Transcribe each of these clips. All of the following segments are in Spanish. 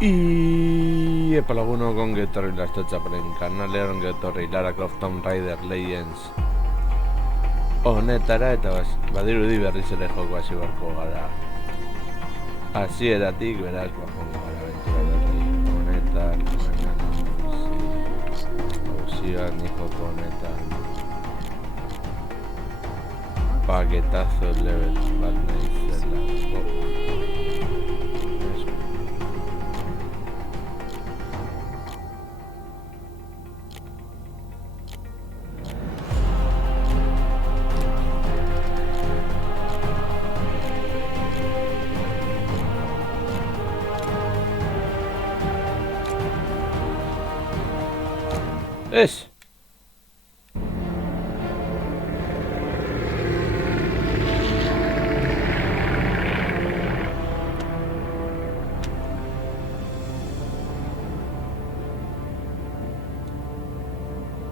Epa laguno ongi etorri Lastotxapelen kanalean, ongi etorri Lara Croft Tomb Raider Legends honetara, eta badirudi berriz ere joko hasi beharko gara hasieratik, beraz, joango gara aventura berri honetan, hauzian ni joko honetan paketazo level bat nahizela. Es.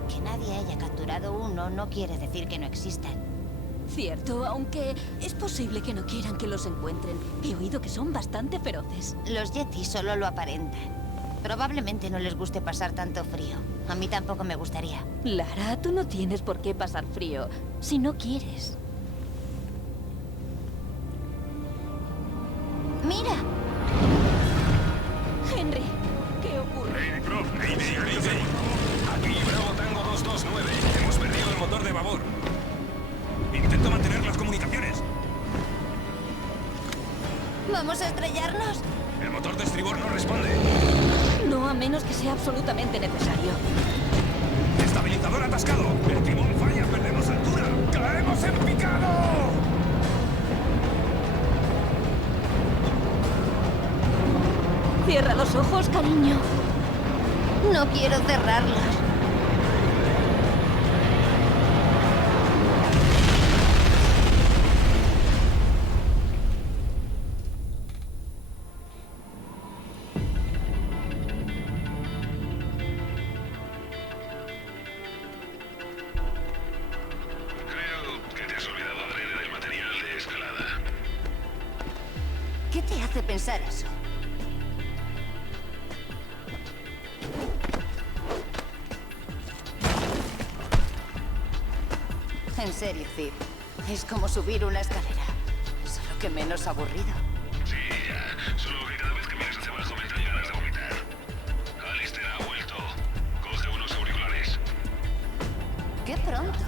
Que nadie haya capturado uno no quiere decir que no existan. Cierto, aunque es posible que no quieran que los encuentren. He oído que son bastante feroces. Los yetis solo lo aparentan. Probablemente no les guste pasar tanto frío. A mí tampoco me gustaría. Lara, tú no tienes por qué pasar frío si no quieres. ¡Mira! Henry, ¿qué ocurre? Lady Croft, aquí Bravo Tango 229. Hemos perdido el motor de babor. Intento mantener las comunicaciones. ¿Vamos a estrellarnos? El motor de estribor no responde. No a menos que sea absolutamente necesario. Estabilizador atascado. El timón falla, perdemos altura. ¡Caemos en picado! Cierra los ojos, cariño. No quiero cerrarlos. ¿Qué te hace pensar eso? En serio, Cid. Es como subir una escalera. Solo que menos aburrido. Sí, ya. Solo que cada vez que miras hacia abajo me traen ganas de vomitar. Alistair ha vuelto. Coge unos auriculares. ¡Qué pronto!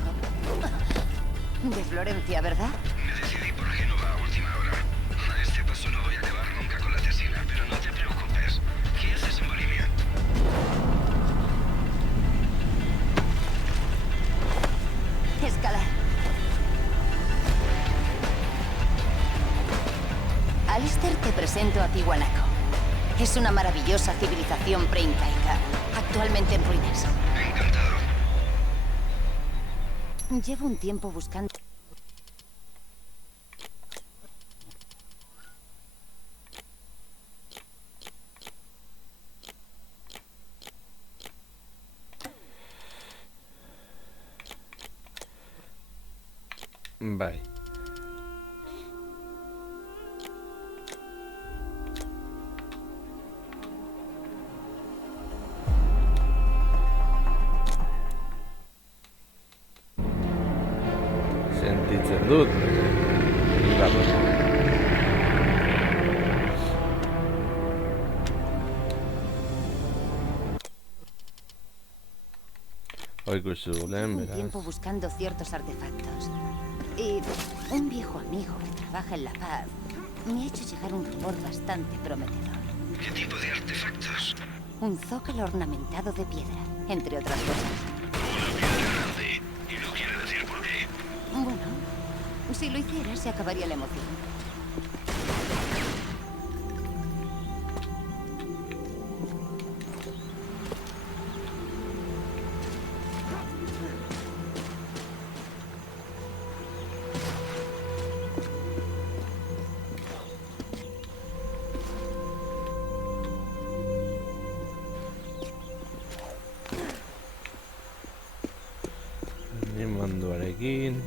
De Florencia, ¿verdad? Me decidí por Génova a última hora. A este paso no voy a acabar nunca con la asesina, pero no te preocupes. ¿Qué haces en Bolivia? Escalar. Alistair, te presento a Tiwanaku. Es una maravillosa civilización preincaica, actualmente en ruinas. Encantado. Llevo un tiempo buscando... Bye. Sentitzen dut. Ikusi du lehen, Un beraz. tiempo buscando ciertos artefactos. Y un viejo amigo que trabaja en La Paz me ha hecho llegar un rumor bastante prometedor. ¿Qué tipo de artefactos? Un zócalo ornamentado de piedra, entre otras cosas. Una piedra grande. Y no quiere decir por qué. Bueno, si lo hiciera se acabaría la emoción. Manduarekin.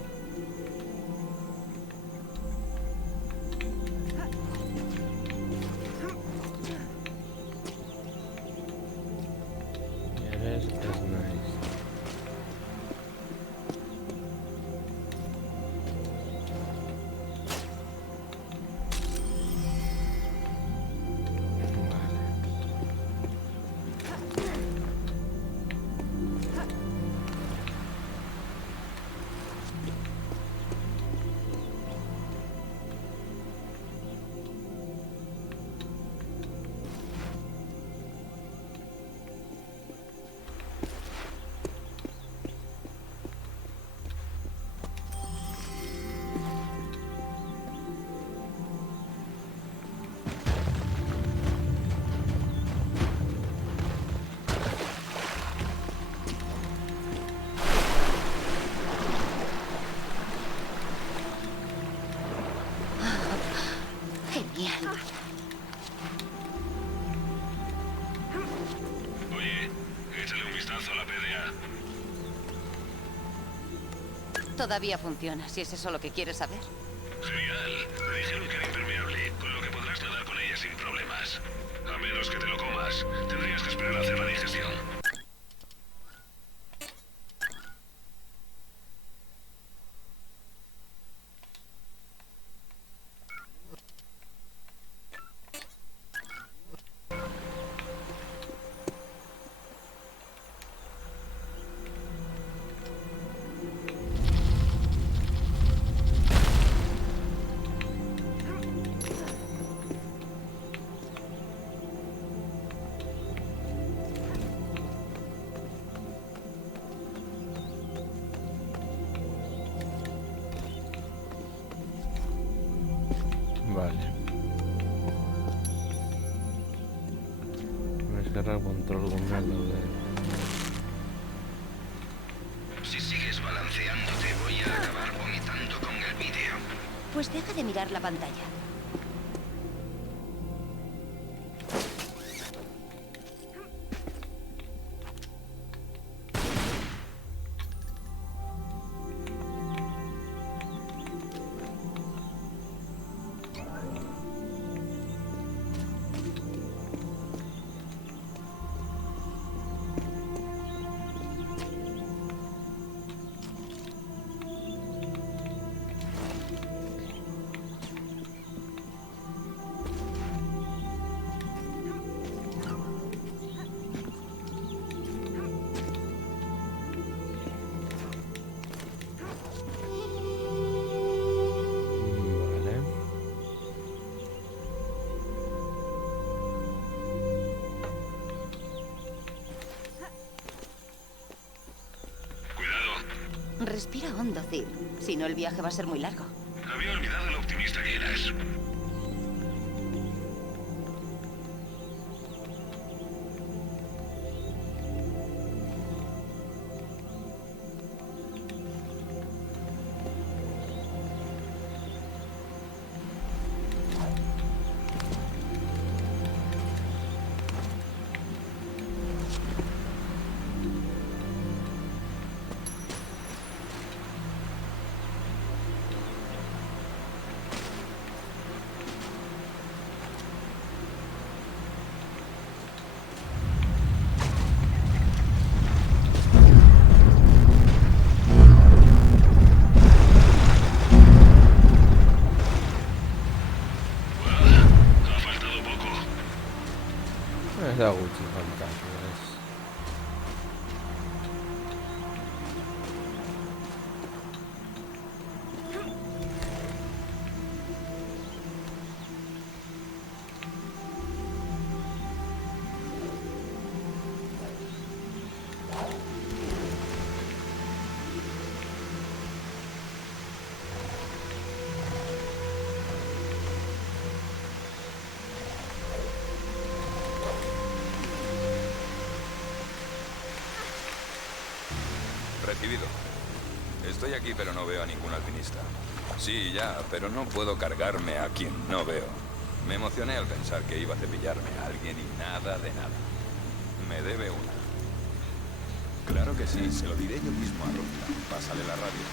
Todavía funciona, si es eso lo que quieres saber. Genial. Me dijeron que era impermeable, con lo que podrás nadar con ella sin problemas. A menos que te lo comas. Tendrías que esperar a hacer la digestión. Vale. Me descarga control con algo de... Si sigues balanceándote, voy a acabar vomitando con el vídeo. Pues deja de mirar la pantalla. Vale. Cuidado. Respira hondo, Cid. Si no, el viaje va a ser muy largo. Había olvidado lo optimista que eras. Ha faltado poco. Es la Gucci fantasma. Recibido. Estoy aquí, pero no veo a ningún alpinista. Sí, ya, pero no puedo cargarme a quien no veo. Me emocioné al pensar que iba a cepillarme a alguien y nada de nada. Me debe una. Claro que sí, se lo diré yo mismo a Ronda. Pásale la radio.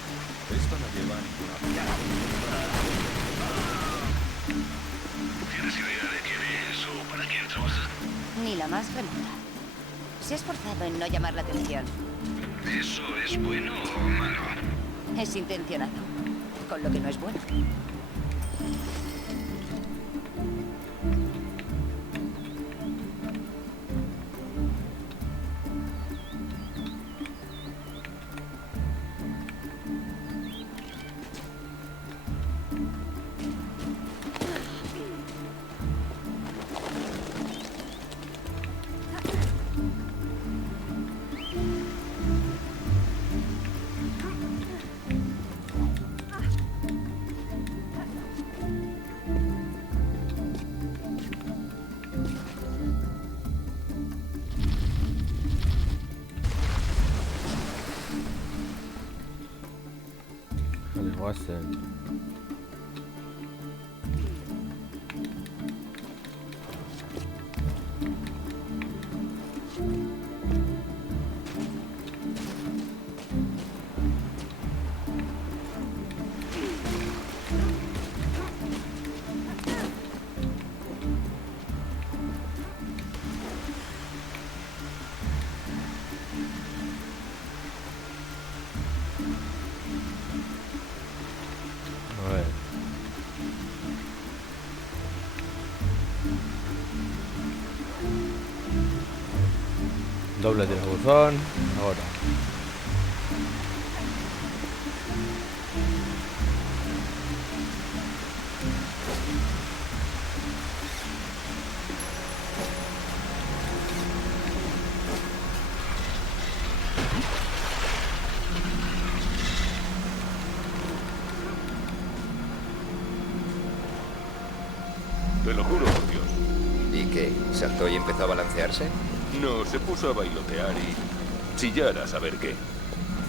Esto no lleva a ninguna parte. ¿Tienes idea de quién es o para quién trabaja? Ni la más remota. Se ha esforzado en no llamar la atención. ¿Eso es bueno o malo? Es intencionado. Con lo que no es bueno. Joder, Watson. Doble tirabuzón. Ahora. Te lo juro por Dios. ¿Y qué? ¿Saltó y empezó a balancearse? No, se puso a bailotear y chillar a saber qué.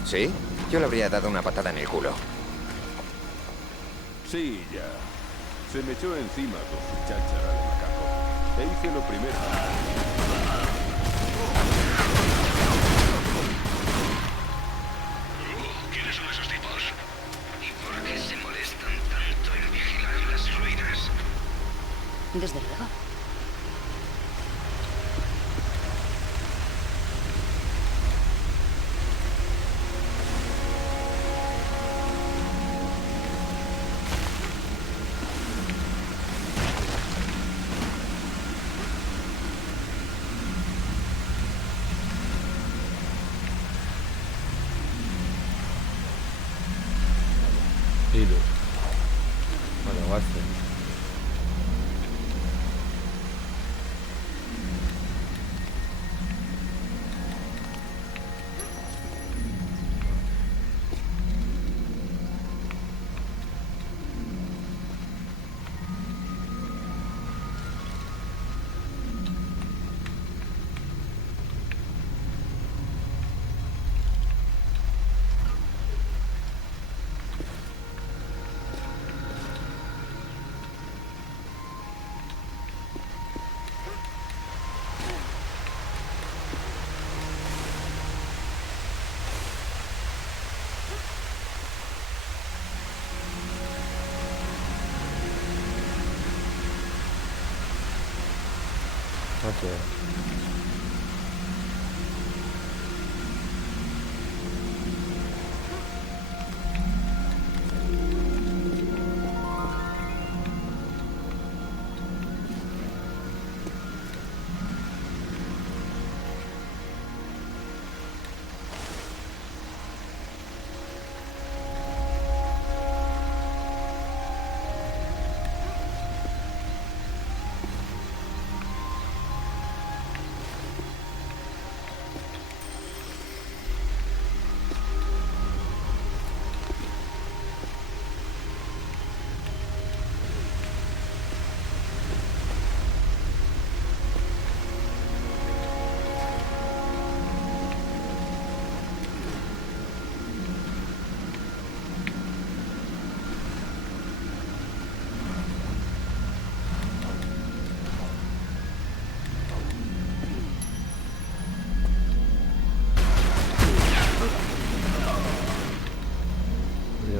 ¿Sí? Yo le habría dado una patada en el culo. Sí, ya. Se me echó encima con su cháchara de macaco. E hice lo primero. ¿Quiénes son esos tipos? ¿Y por qué se molestan tanto en vigilar las ruinas? Desde luego. Hilo. Bueno, basta. No sé.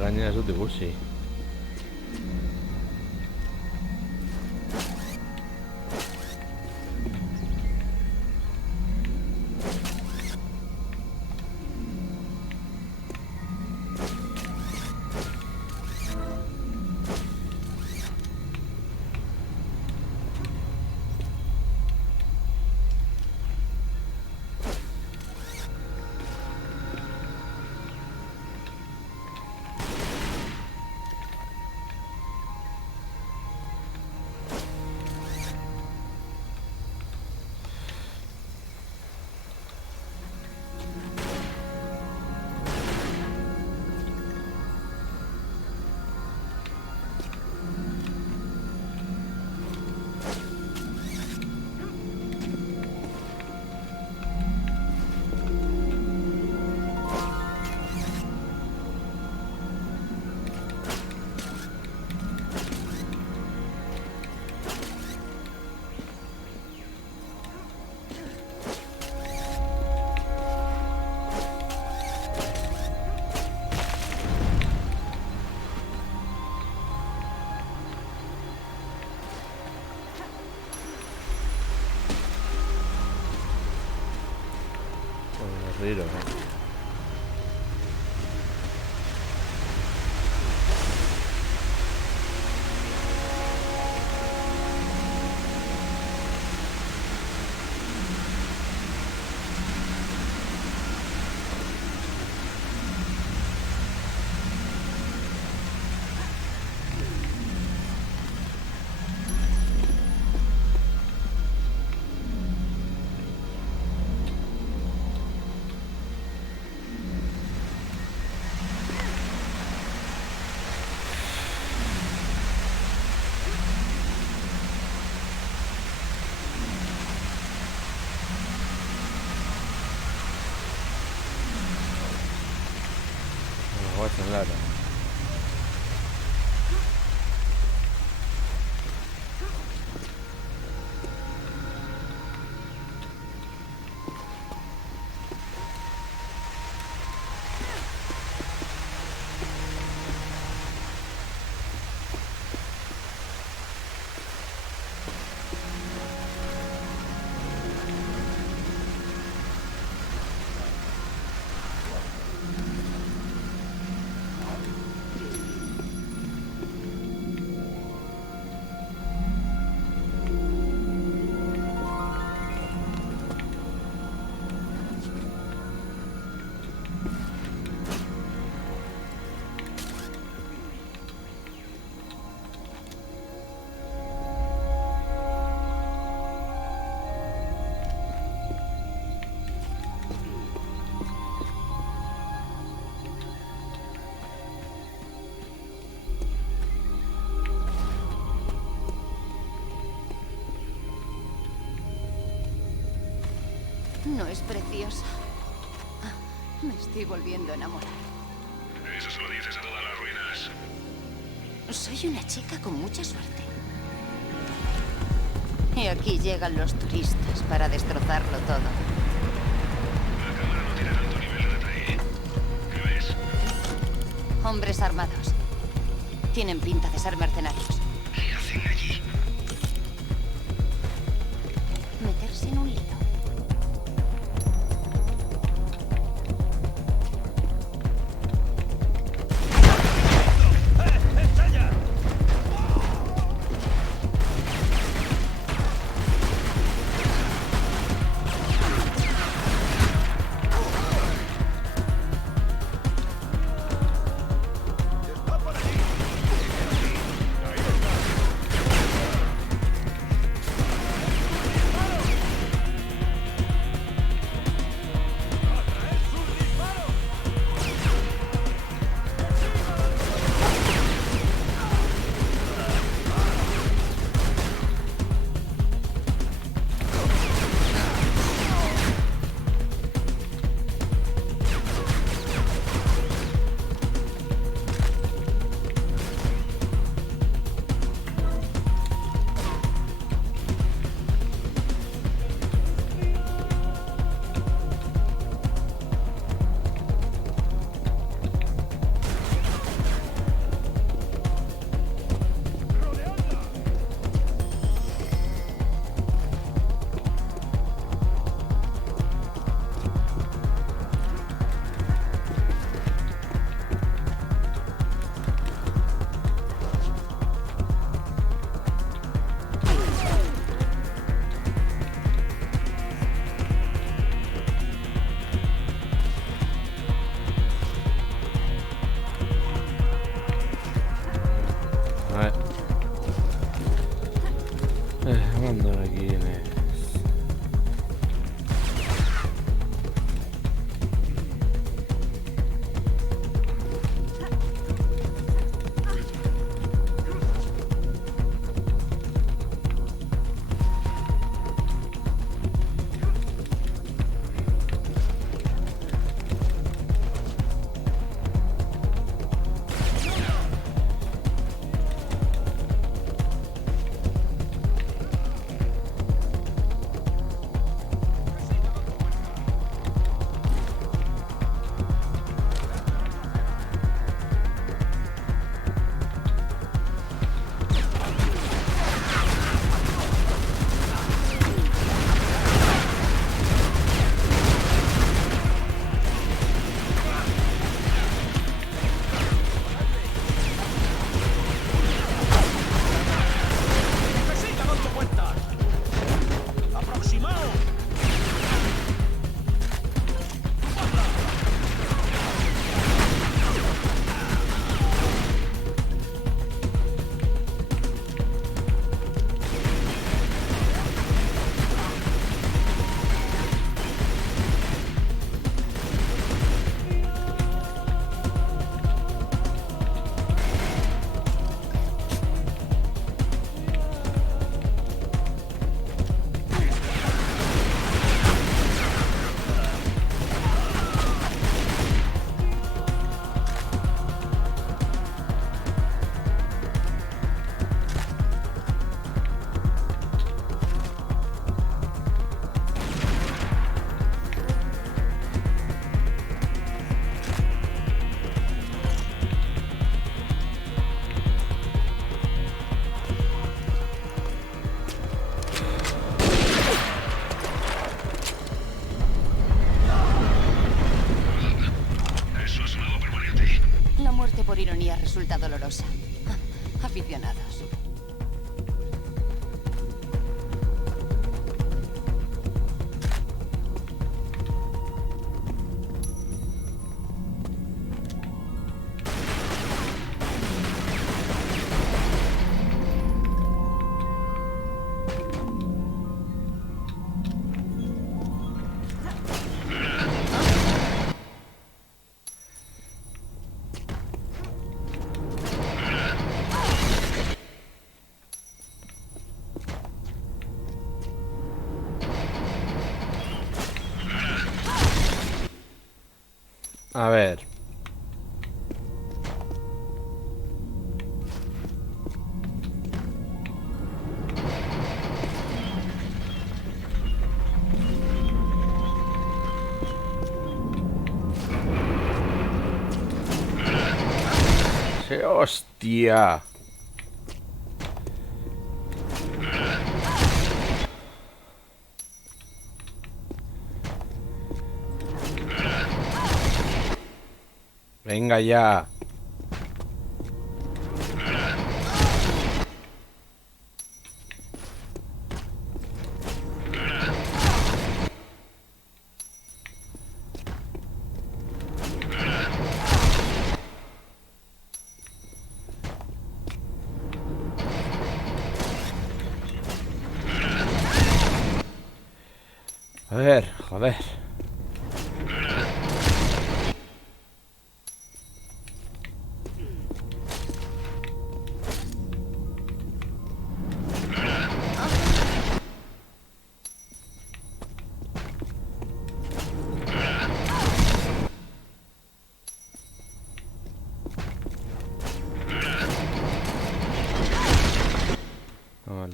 Gaña su tibusi. Riro, ¿no? en Lara. ¿No es preciosa? Ah, me estoy volviendo a enamorar. Eso se lo dices a todas las ruinas. Soy una chica con mucha suerte. Y aquí llegan los turistas para destrozarlo todo. La cámara no tiene tanto nivel de detalle. ¿Qué ves? Hombres armados. Tienen pinta de ser mercenarios. ¿Qué hacen allí? Meterse en un lío. ¿Dónde me vienes? muerte por ironía resulta dolorosa. Aficionados. A ver. ¡Qué hostia! Venga ya. A ver, joder.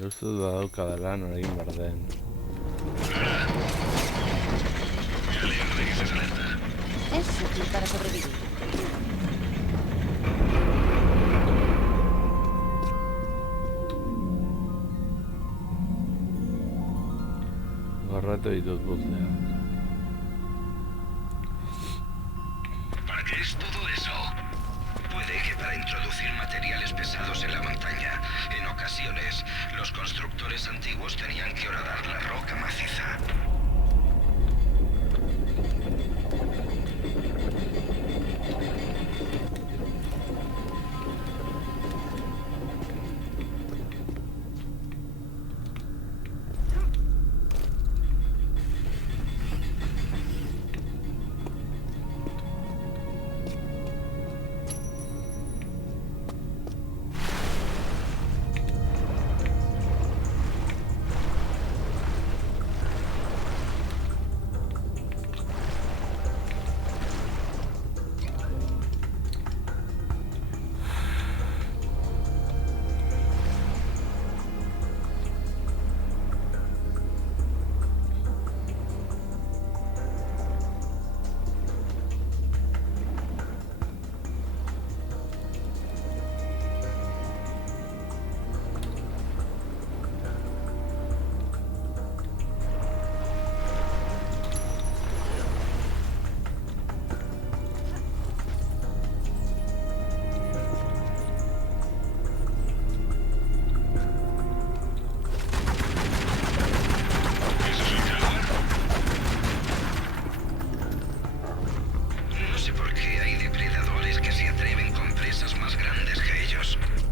L'uso dauka dela no egin behar den. Es útil para sobrevivir. Gorratu ditut buzleak. ¿Para qué es todo eso? Puede que para introducir materiales pesados en la montaña. En ocasiones, los constructores antiguos tenían que horadar la roca maciza.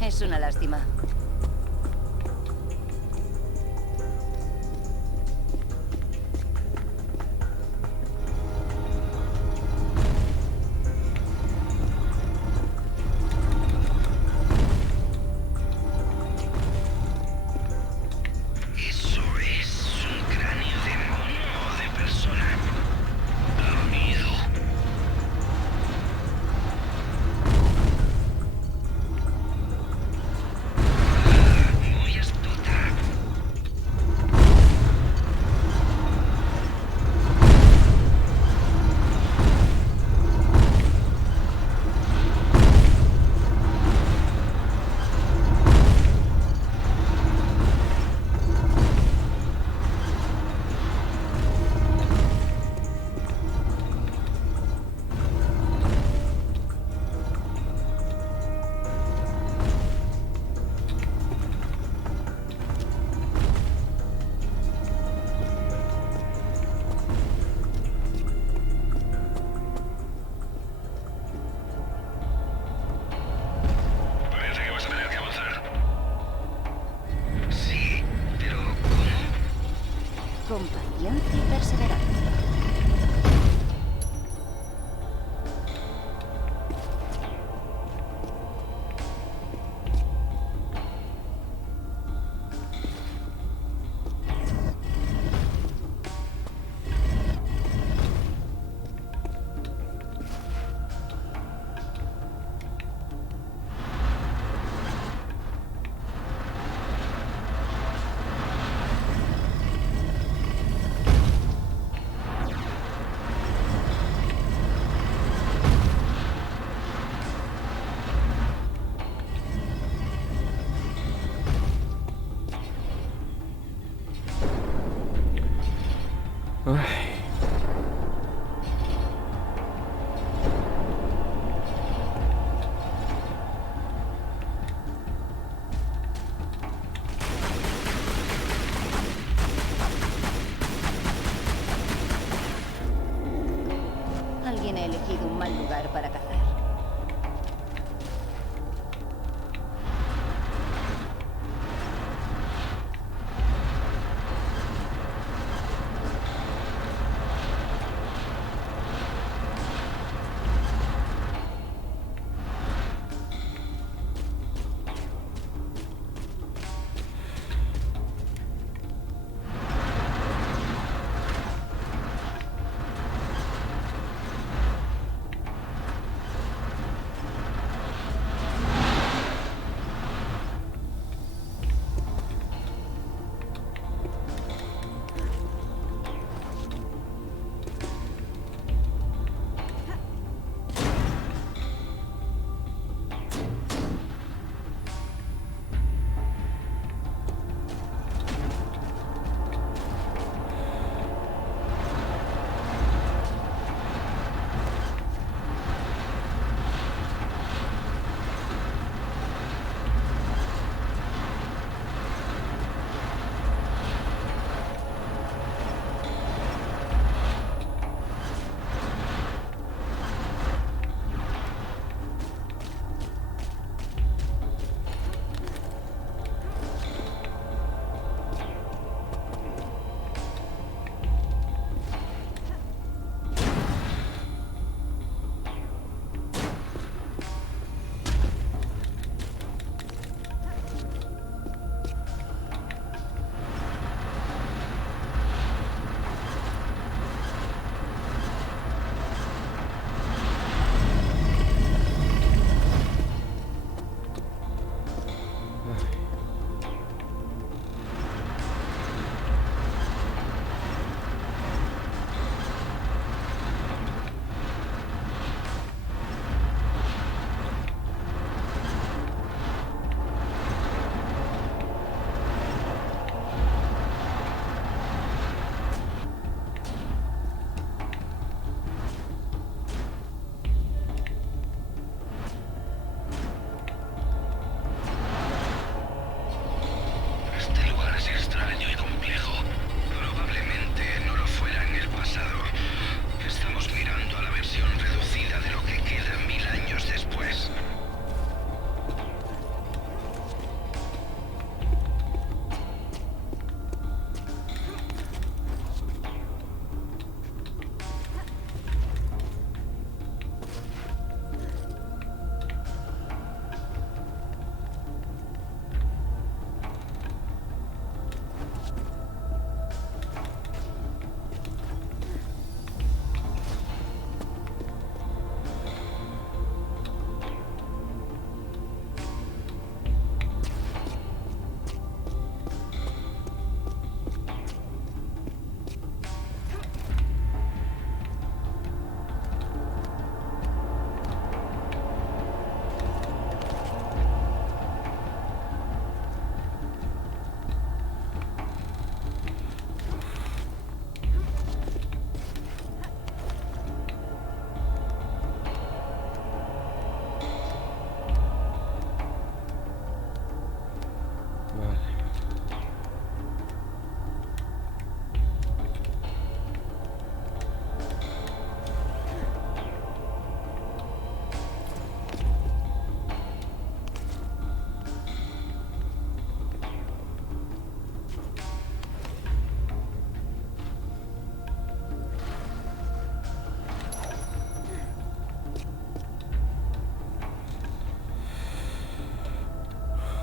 Es una lástima. ¿Eso es un cráneo de mono o de persona? Dormido.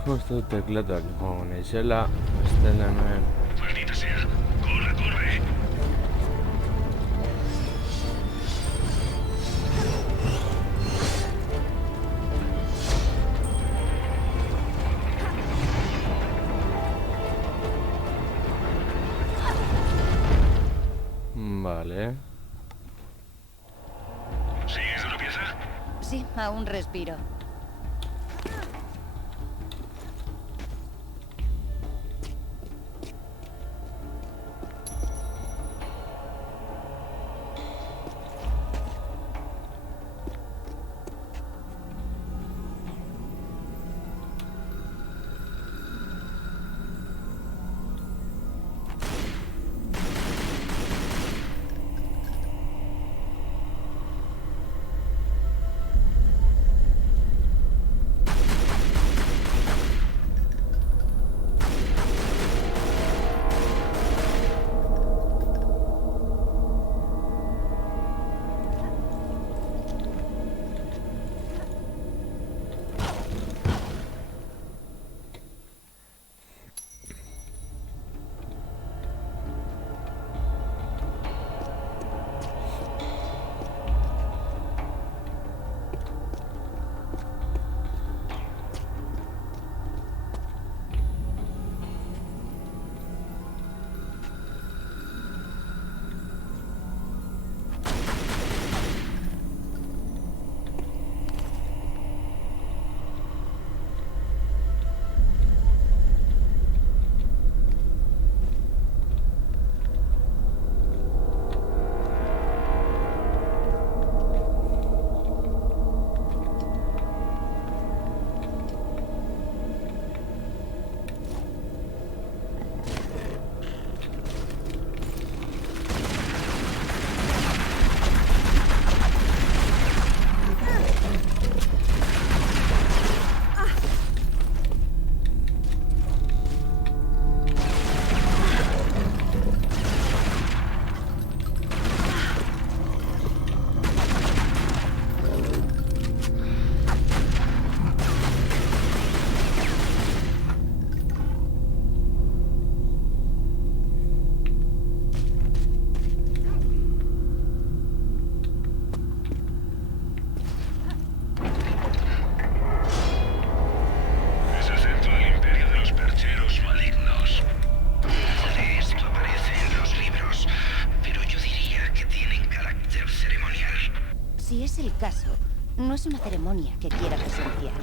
Justo tekletak egon naizela, estelenen... Maldita sea. Corre, corre. Vale. ¿Sigues una pieza? Sí, aún respiro. Si es el caso, no es una ceremonia que quiera presenciar.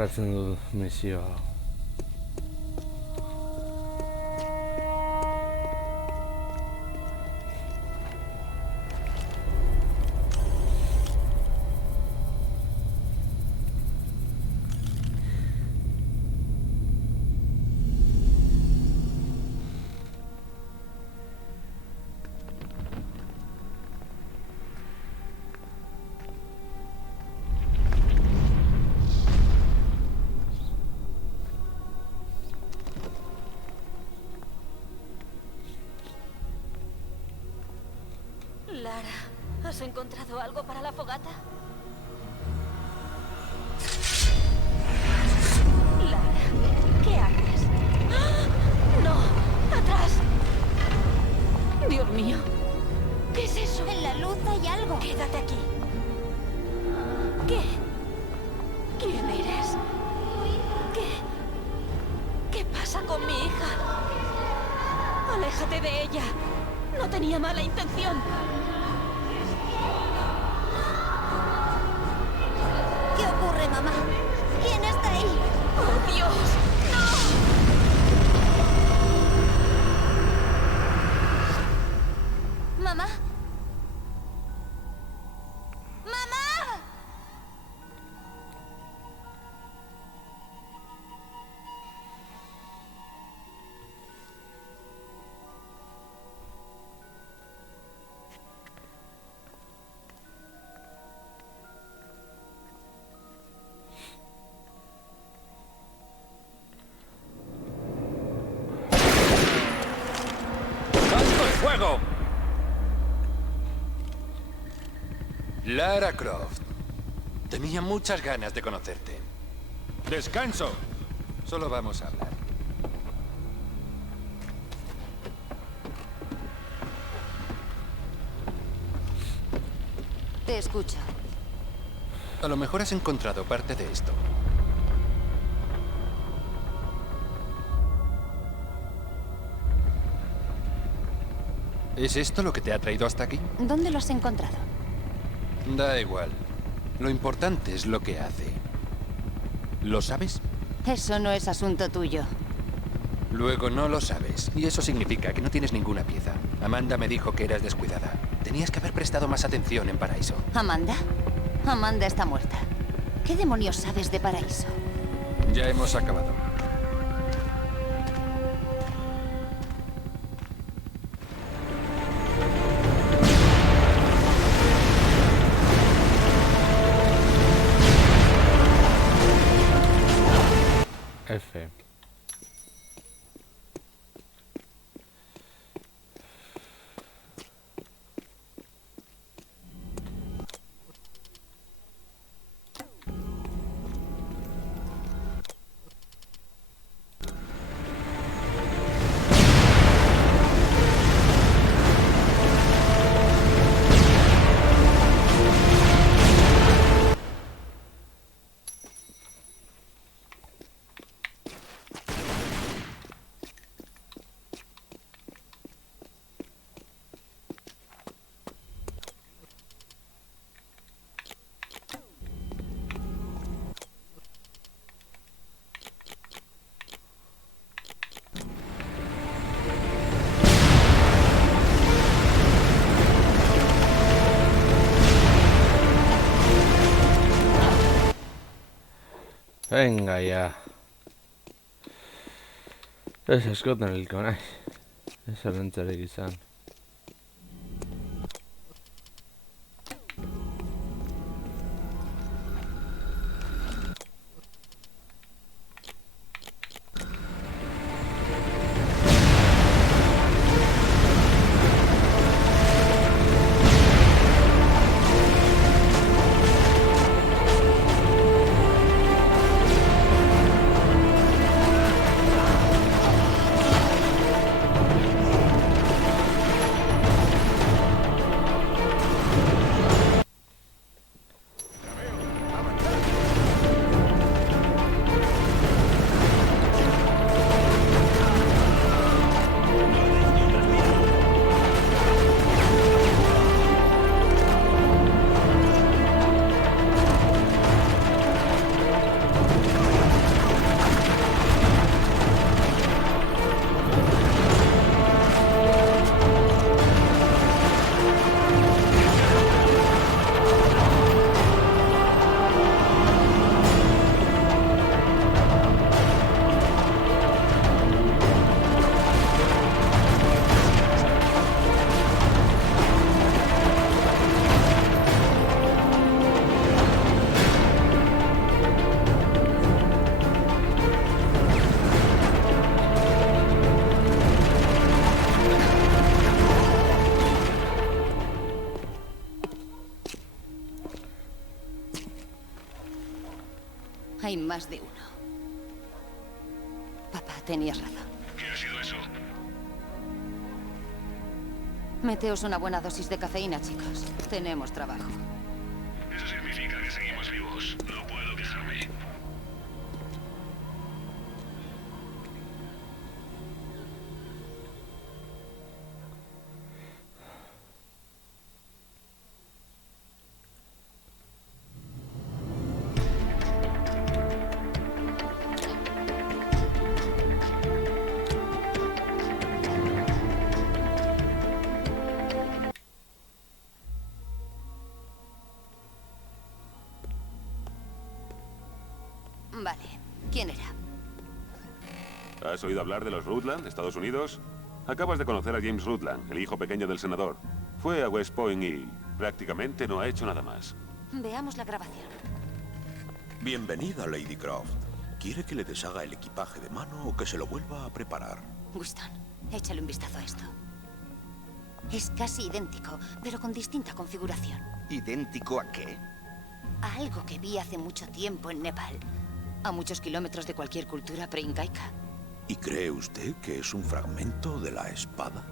Bukatzen du misioa. Lara, ¿has encontrado algo para la fogata? Lara, ¿qué haces? ¡Ah! ¡No! ¡Atrás! Dios mío. ¿Qué es eso? En la luz hay algo. Quédate aquí. ¿Qué? ¿Quién eres? ¿Qué pasa con mi hija? Aléjate de ella. No tenía mala intención. ¿Qué ocurre, mamá? ¿Quién está ahí? ¡Oh, Dios! ¡No! ¿Mamá? ¡Mamá! ¡Alto el fuego! Lara Croft. Tenía muchas ganas de conocerte. ¡Descanso! Solo vamos a hablar. Te escucho. A lo mejor has encontrado parte de esto. ¿Es esto lo que te ha traído hasta aquí? ¿Dónde lo has encontrado? Da igual. Lo importante es lo que hace. ¿Lo sabes? Eso no es asunto tuyo. Luego no lo sabes. Y eso significa que no tienes ninguna pieza. Amanda me dijo que eras descuidada. Tenías que haber prestado más atención en Paraíso. ¿Amanda? Amanda está muerta. ¿Qué demonios sabes de Paraíso? Ya hemos acabado. F. Venga ya. Ez askotan hilko naiz. Ez zalantzarik izan. Hay más de uno. Papá, tenías razón. ¿Qué ha sido eso? Meteos una buena dosis de cafeína, chicos. Tenemos trabajo. Eso significa que seguimos vivos. No puedo quejarme. Vale. ¿Quién era? ¿Has oído hablar de los Rutland, Estados Unidos? Acabas de conocer a James Rutland, el hijo pequeño del senador. Fue a West Point y prácticamente no ha hecho nada más. Veamos la grabación. Bienvenida, Lady Croft. ¿Quiere que le deshaga el equipaje de mano o que se lo vuelva a preparar? Winston, échale un vistazo a esto. Es casi idéntico, pero con distinta configuración. ¿Idéntico a qué? A algo que vi hace mucho tiempo en Nepal. A muchos kilómetros de cualquier cultura preincaica. ¿Y cree usted que es un fragmento de la espada?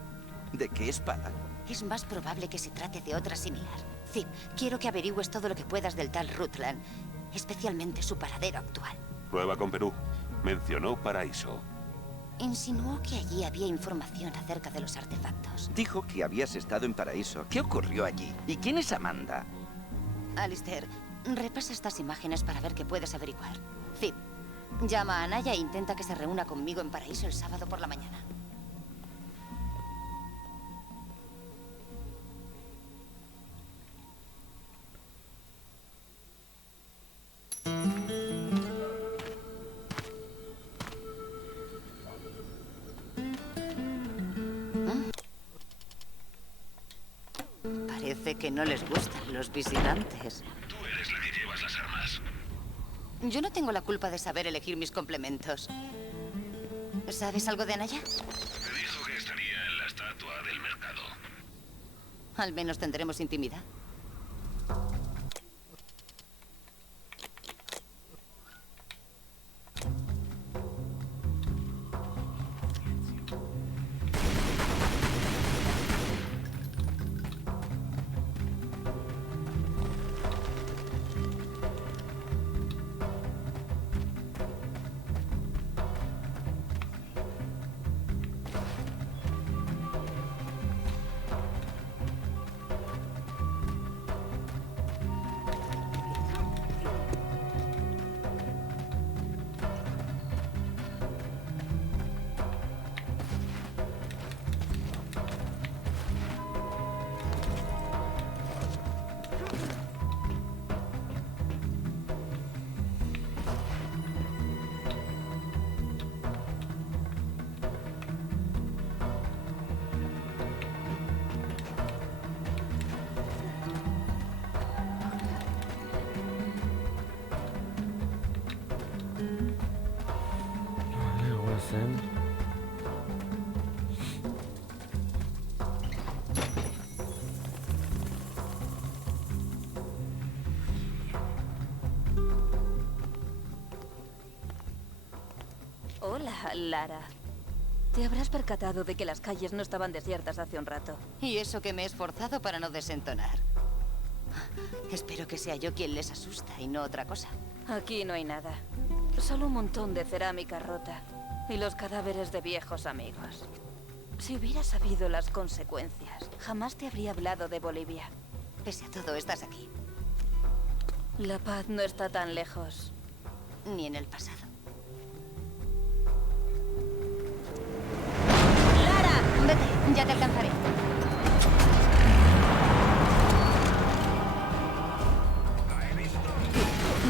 ¿De qué espada? Es más probable que se trate de otra similar. Zip, quiero que averigües todo lo que puedas del tal Rutland, especialmente su paradero actual. Prueba con Perú. Mencionó Paraíso. Insinuó que allí había información acerca de los artefactos. Dijo que habías estado en Paraíso. ¿Qué ocurrió allí? ¿Y quién es Amanda? Alistair, repasa estas imágenes para ver qué puedes averiguar. Zip, llama a Anaya e intenta que se reúna conmigo en Paraíso el sábado por la mañana. Parece que no les gustan los visitantes. Tú eres la que llevas las armas. Yo no tengo la culpa de saber elegir mis complementos. ¿Sabes algo de Anaya? Me dijo que estaría en la estatua del mercado. Al menos tendremos intimidad. Hola, Lara. Te habrás percatado de que las calles no estaban desiertas hace un rato. Y eso que me he esforzado para no desentonar. Espero que sea yo quien les asusta y no otra cosa. Aquí no hay nada. Solo un montón de cerámica rota. Y los cadáveres de viejos amigos. Si hubieras sabido las consecuencias, jamás te habría hablado de Bolivia. Pese a todo, estás aquí. La paz no está tan lejos. Ni en el pasado. ¡Lara! Vete, ya te alcanzaré.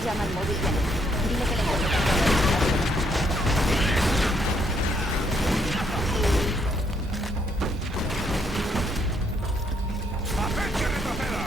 Llama al móvil de Elena. Dile que le encuentro. ¡Haced que retroceda!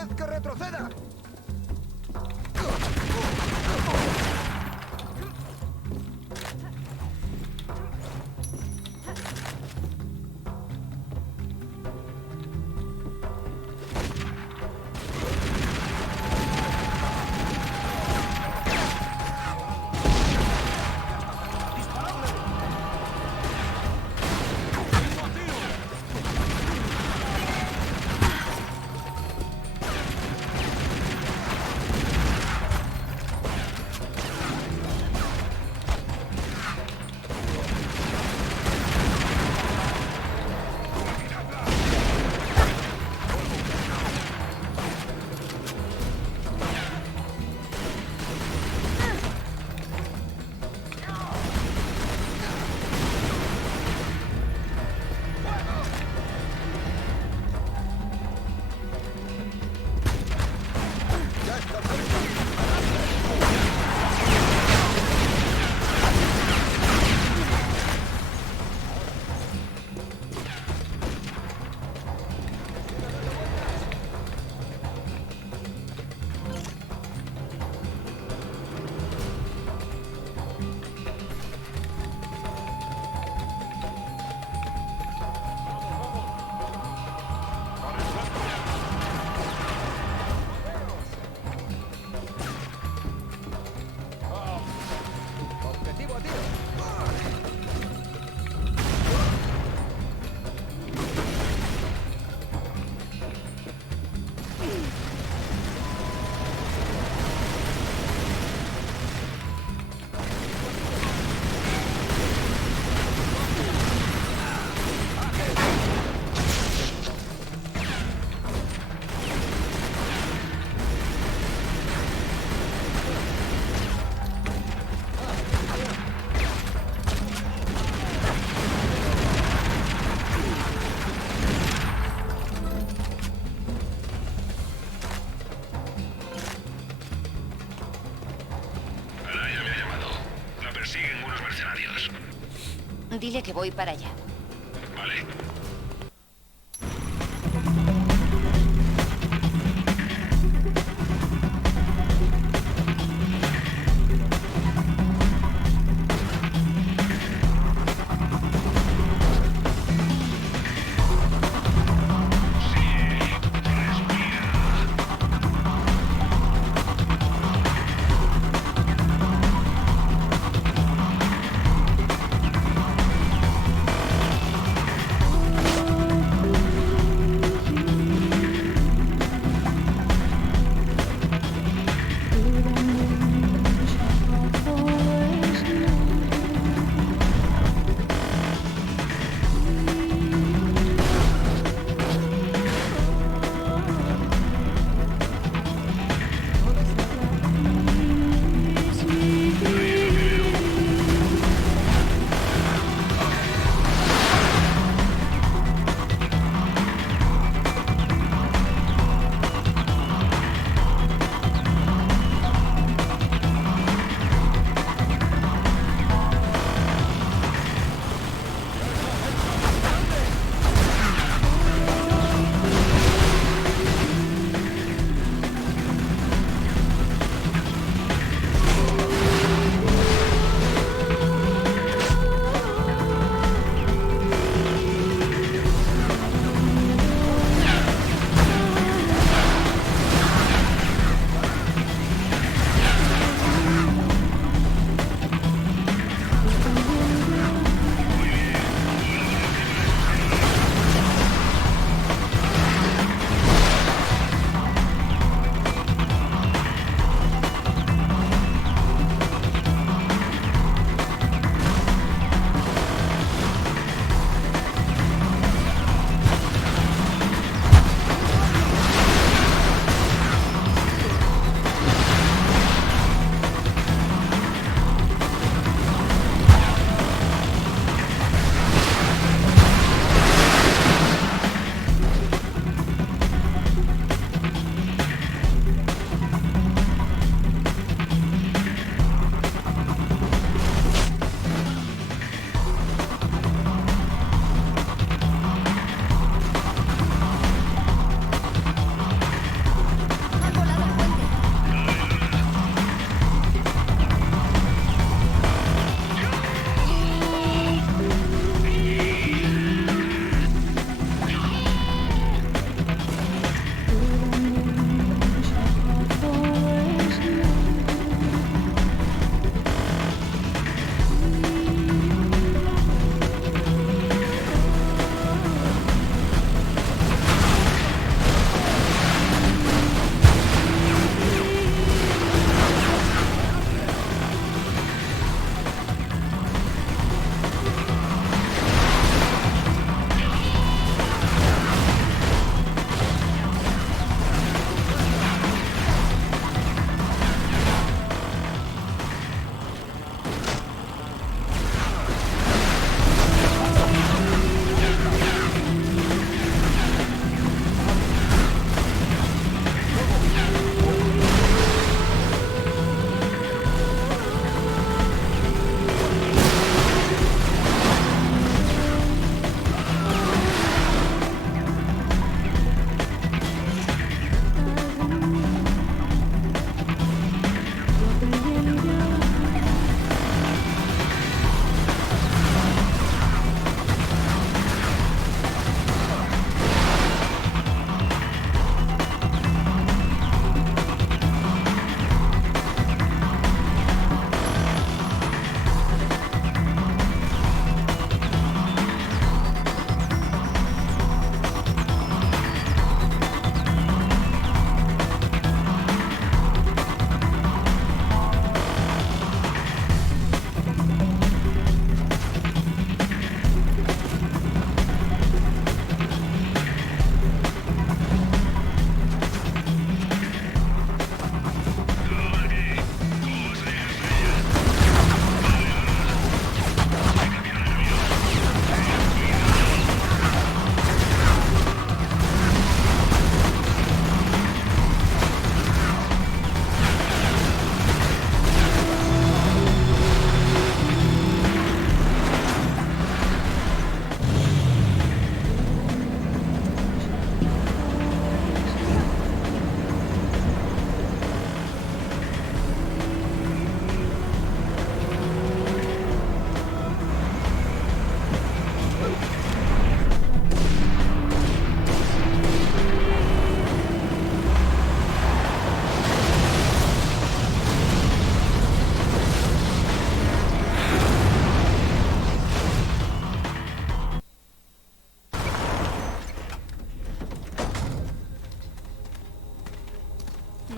¡Haced que retroceda! Dile que voy para allá. Vale.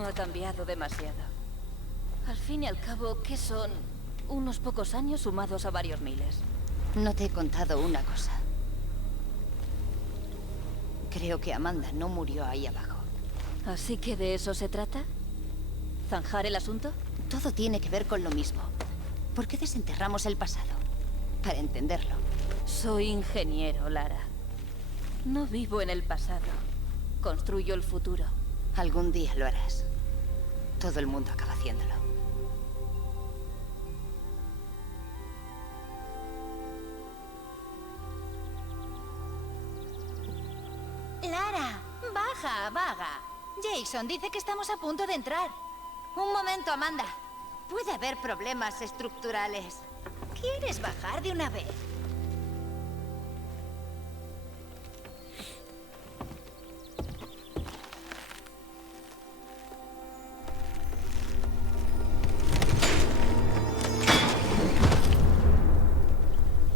No ha cambiado demasiado. Al fin y al cabo, ¿qué son unos pocos años sumados a varios miles? No te he contado una cosa. Creo que Amanda no murió ahí abajo. ¿Así que de eso se trata? ¿Zanjar el asunto? Todo tiene que ver con lo mismo. ¿Por qué desenterramos el pasado? Para entenderlo. Soy ingeniero, Lara. No vivo en el pasado. Construyo el futuro. Algún día lo harás. Todo el mundo acaba haciéndolo. Lara, baja, vaga. Jason dice que estamos a punto de entrar. Un momento, Amanda. Puede haber problemas estructurales. ¿Quieres bajar de una vez?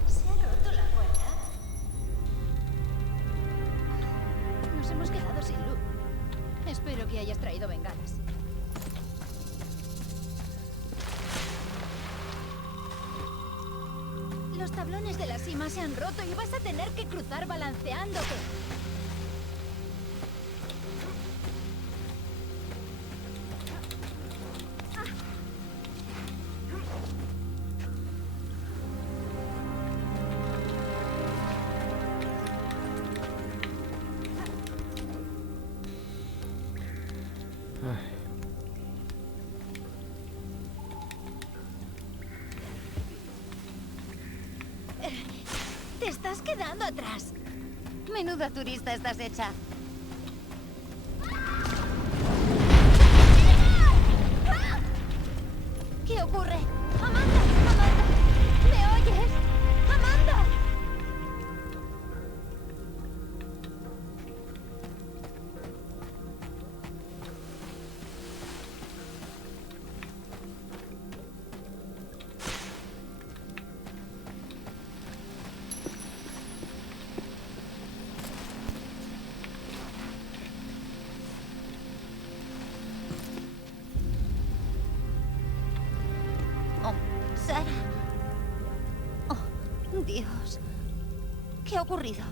¿Se ha roto la cuerda? Nos hemos quedado sin luz. Espero que hayas traído bengalas. Los tablones de la cima se han roto y vas a tener que cruzar balanceándote. Te estás quedando atrás. Menuda turista estás hecha. ¿Qué ocurre? ¡Amanda! ¡Amanda! ¿Me oyes? ¡Amanda! Oh, Sara. Oh, Dios. ¿Qué ha ocurrido?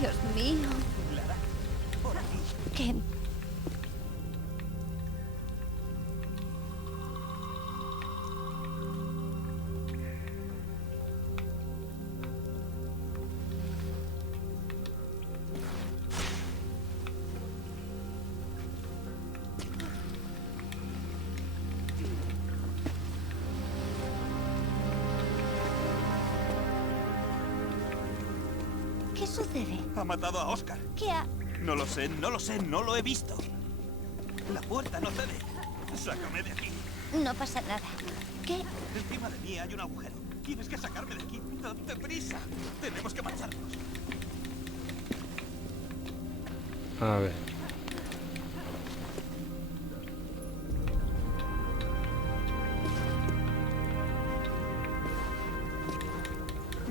Dios mío. Lara, por aquí. Ken. ¿Qué sucede? Ha matado a Oscar. ¿Qué ha...? No lo sé, no lo sé, no lo he visto. La puerta no cede. Sácame de aquí. No pasa nada. ¿Qué? Encima de mí hay un agujero. Tienes que sacarme de aquí. ¡Date prisa! Tenemos que marcharnos. A ver.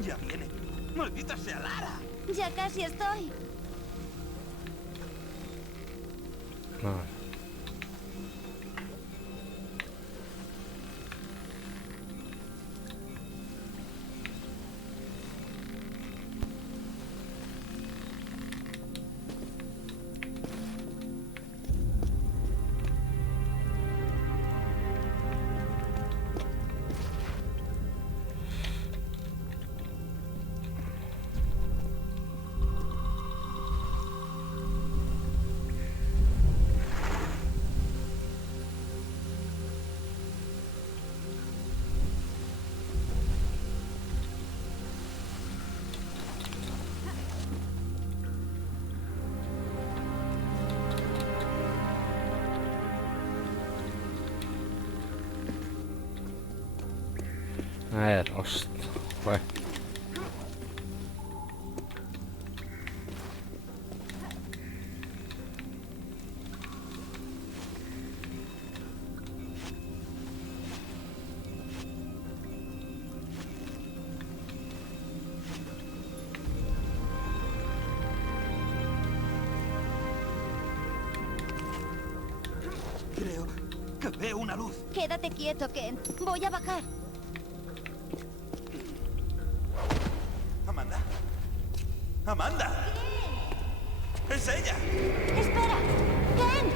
Ya viene. ¡Maldita sea Lara! Ya casi estoy. A ver. A ver, hostia. Joder. Creo que veo una luz. Quédate quieto, Ken. Voy a bajar. Amanda. ¡Amanda! ¡Es ella! ¡Espera! ¡Ken!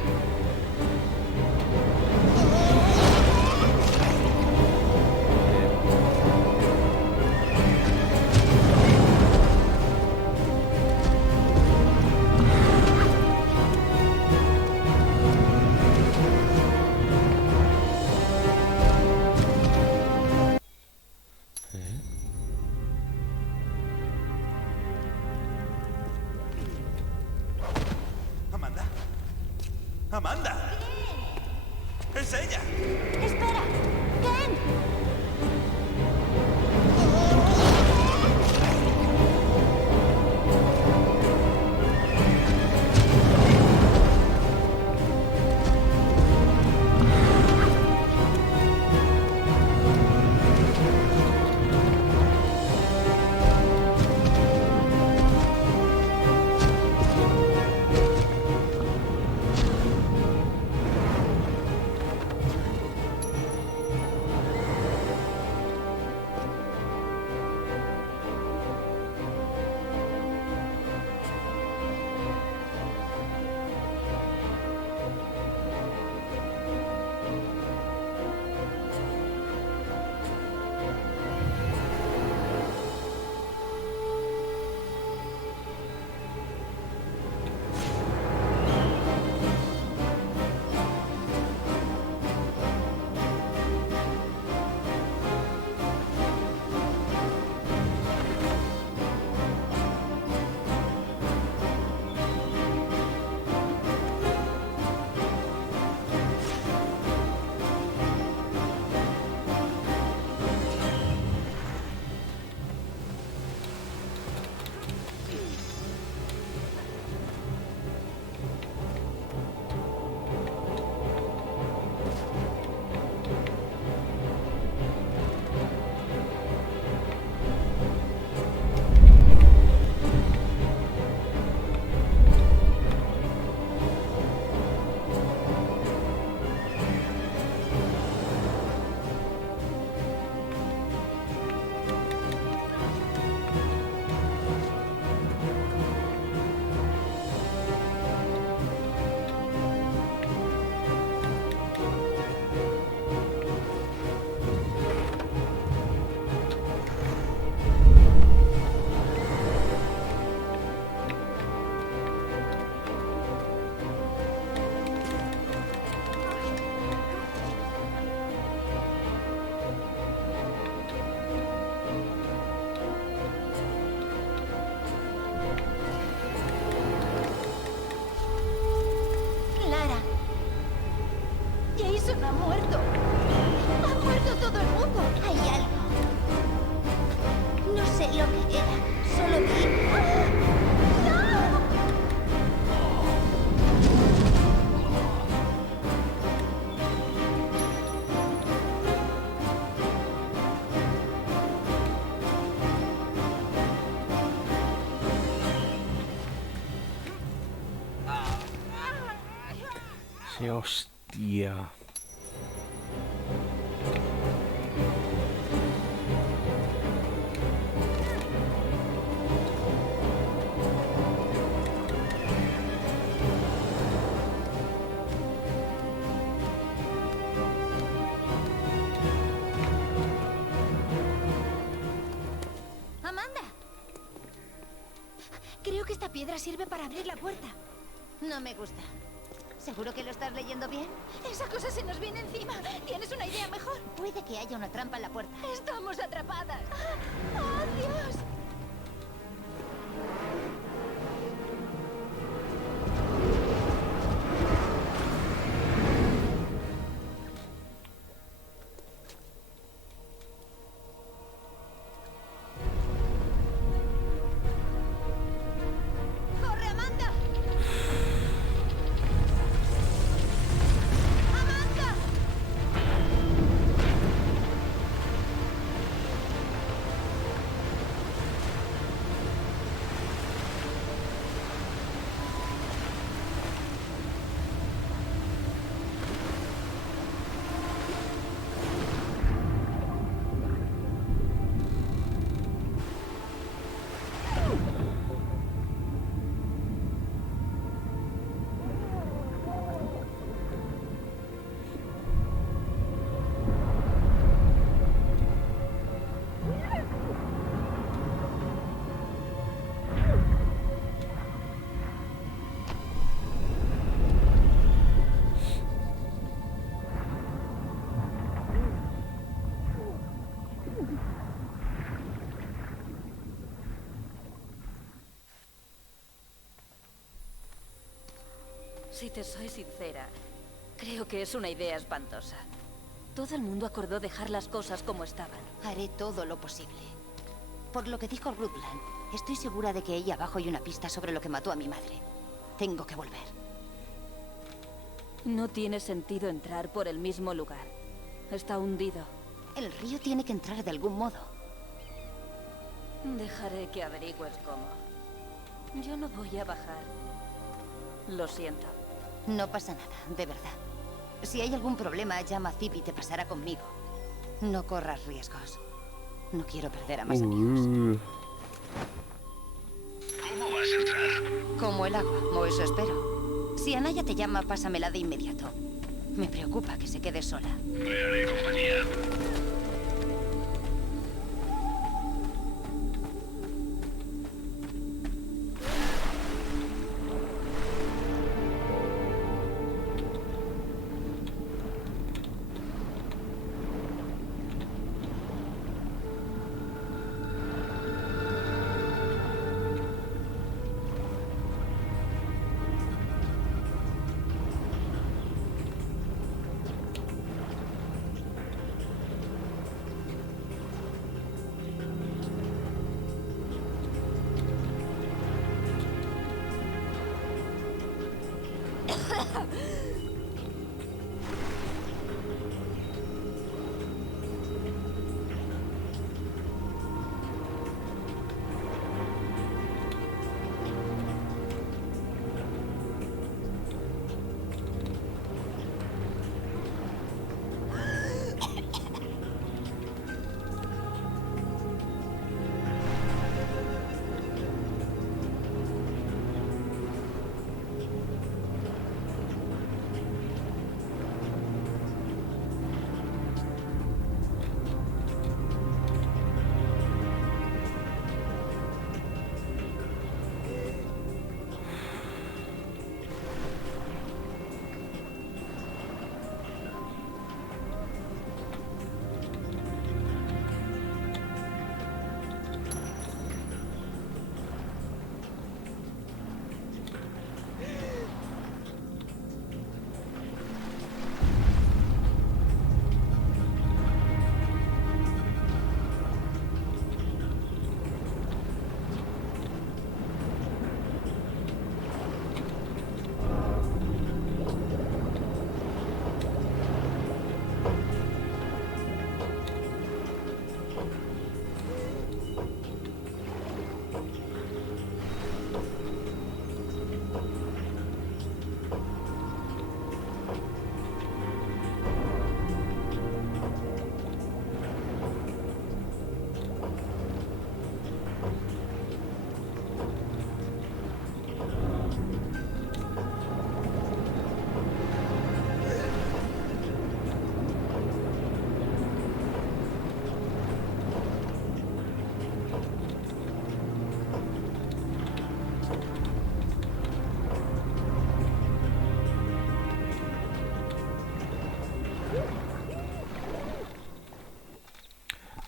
¡Amanda! ¡Amanda! ¡Es ella! ¡Espera! ¡Ken! Jason ha muerto. Ha muerto todo el mundo. Hay algo. No sé lo que era. Solo vi... ¡Qué hostia! Amanda. Creo que esta piedra sirve para abrir la puerta. No me gusta. ¿Seguro que lo estás leyendo bien? Esa cosa se nos viene encima. ¿Tienes una idea mejor? Puede que haya una trampa en la puerta. Estamos atrapadas. ¡Oh, Dios! ¡Corre, Amanda! Si te soy sincera, creo que es una idea espantosa. Todo el mundo acordó dejar las cosas como estaban. Haré todo lo posible. Por lo que dijo Rutland, estoy segura de que ahí abajo hay una pista sobre lo que mató a mi madre. Tengo que volver. No tiene sentido entrar por el mismo lugar. Está hundido. El río tiene que entrar de algún modo. Dejaré que averigües cómo. Yo no voy a bajar. Lo siento. No pasa nada, de verdad. Si hay algún problema, llama a Zip y te pasará conmigo. No corras riesgos. No quiero perder a más amigos. ¿Cómo vas a entrar? Como el agua, o eso espero. Si Anaya te llama, pásamela de inmediato. Me preocupa que se quede sola. Le haré compañía.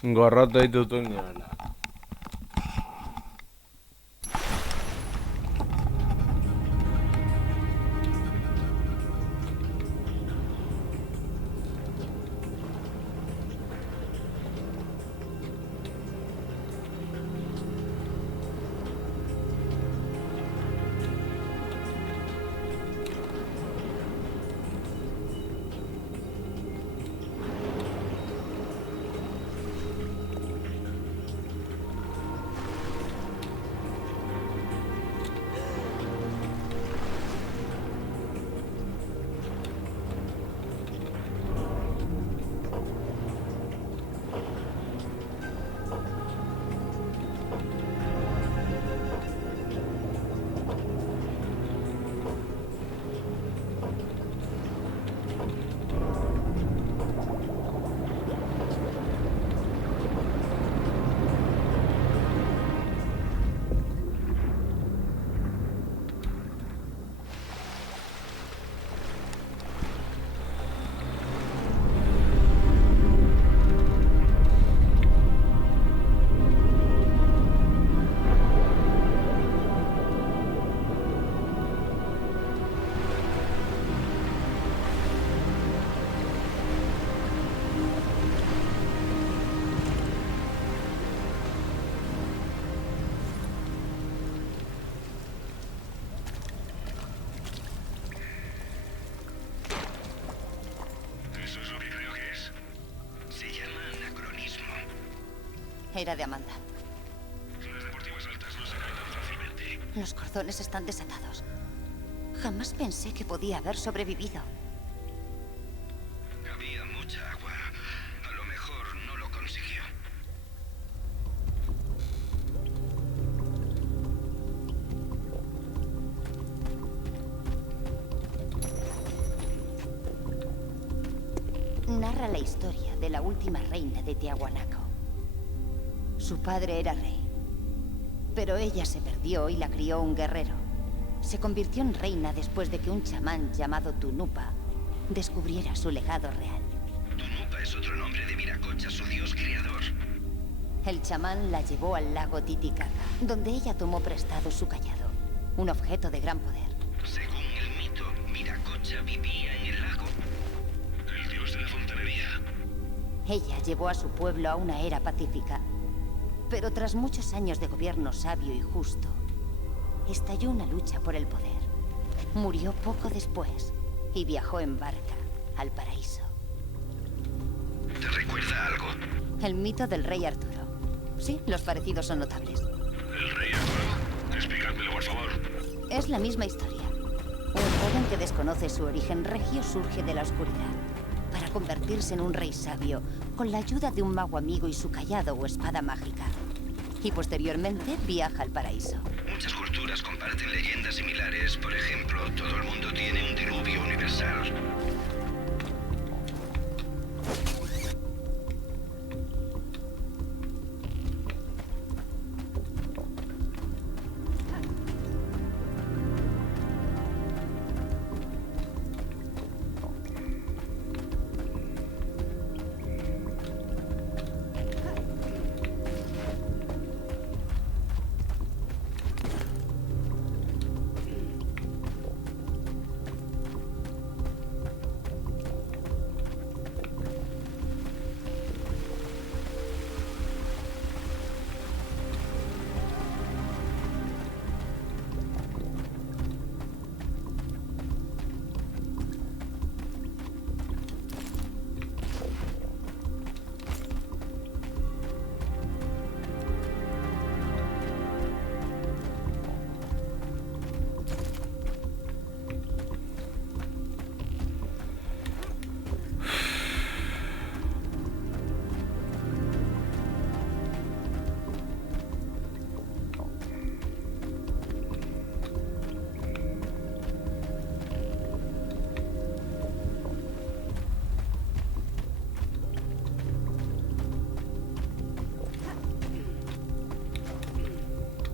Gorroto y tutuñola. Era de Amanda. Las deportivas altas no se caen tan fácilmente. Los cordones están desatados. Jamás pensé que podía haber sobrevivido. Había mucha agua. A lo mejor no lo consiguió. Narra la historia de la última reina de Tiahuanaco. Su padre era rey, pero ella se perdió y la crió un guerrero. Se convirtió en reina después de que un chamán llamado Tunupa descubriera su legado real. Tunupa es otro nombre de Viracocha, su dios creador. El chamán la llevó al lago Titicaca, donde ella tomó prestado su cayado, un objeto de gran poder. Según el mito, Viracocha vivía en el lago. El dios de la fontanería. Ella llevó a su pueblo a una era pacífica. Pero tras muchos años de gobierno sabio y justo, estalló una lucha por el poder. Murió poco después y viajó en barca al paraíso. ¿Te recuerda algo? El mito del rey Arturo. Sí, los parecidos son notables. ¿El rey Arturo? Explicádmelo, por favor. Es la misma historia. Un joven que desconoce su origen regio surge de la oscuridad para convertirse en un rey sabio con la ayuda de un mago amigo y su cayado o espada mágica. Y posteriormente viaja al paraíso. Muchas culturas comparten leyendas similares. Por ejemplo, todo el mundo tiene un diluvio universal.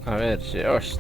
A ver, se hostia.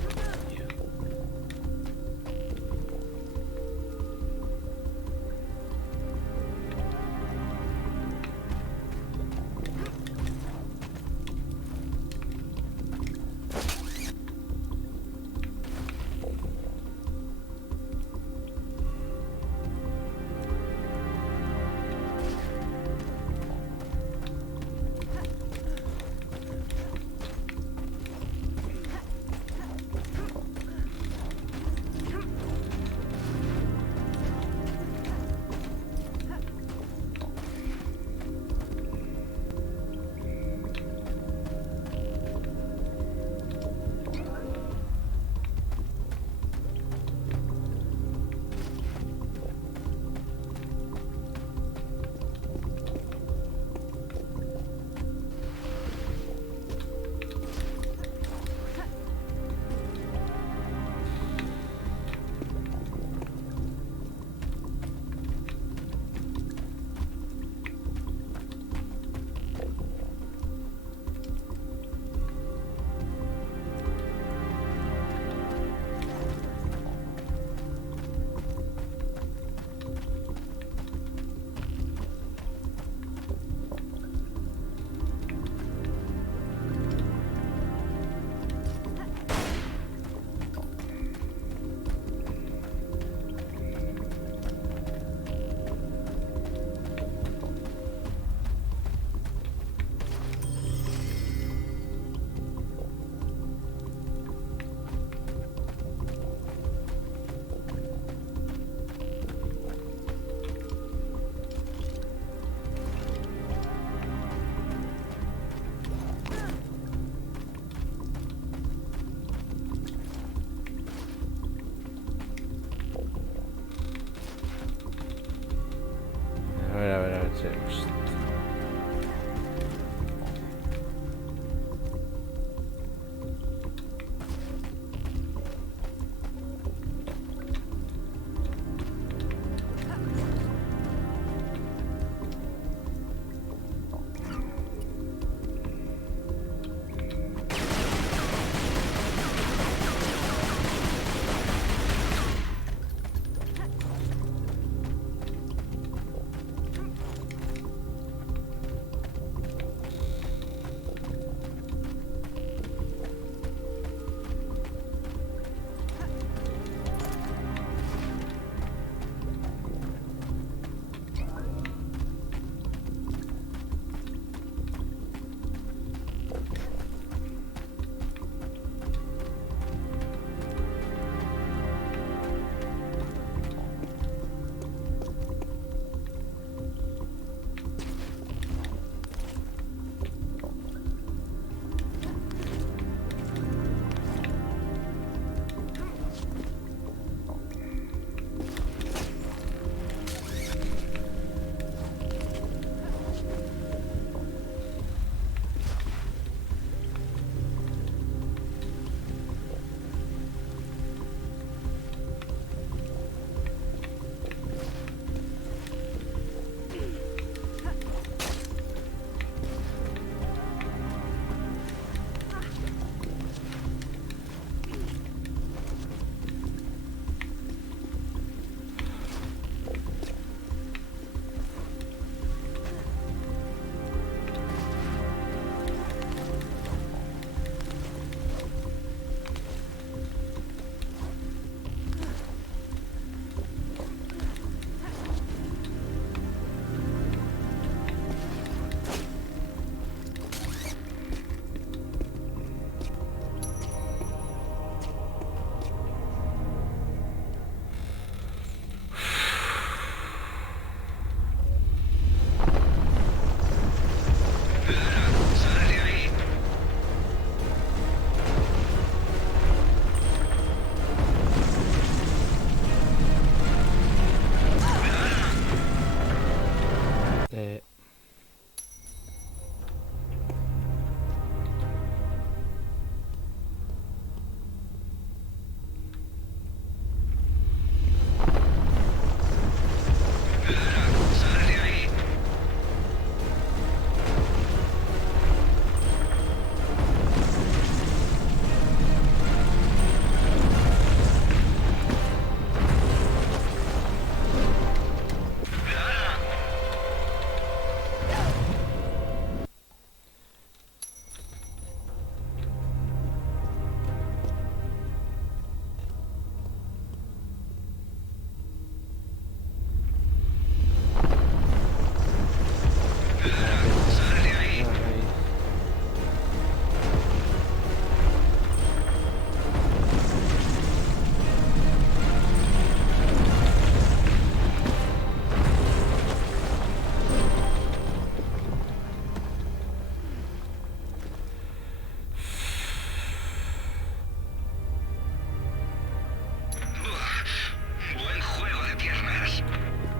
Seust.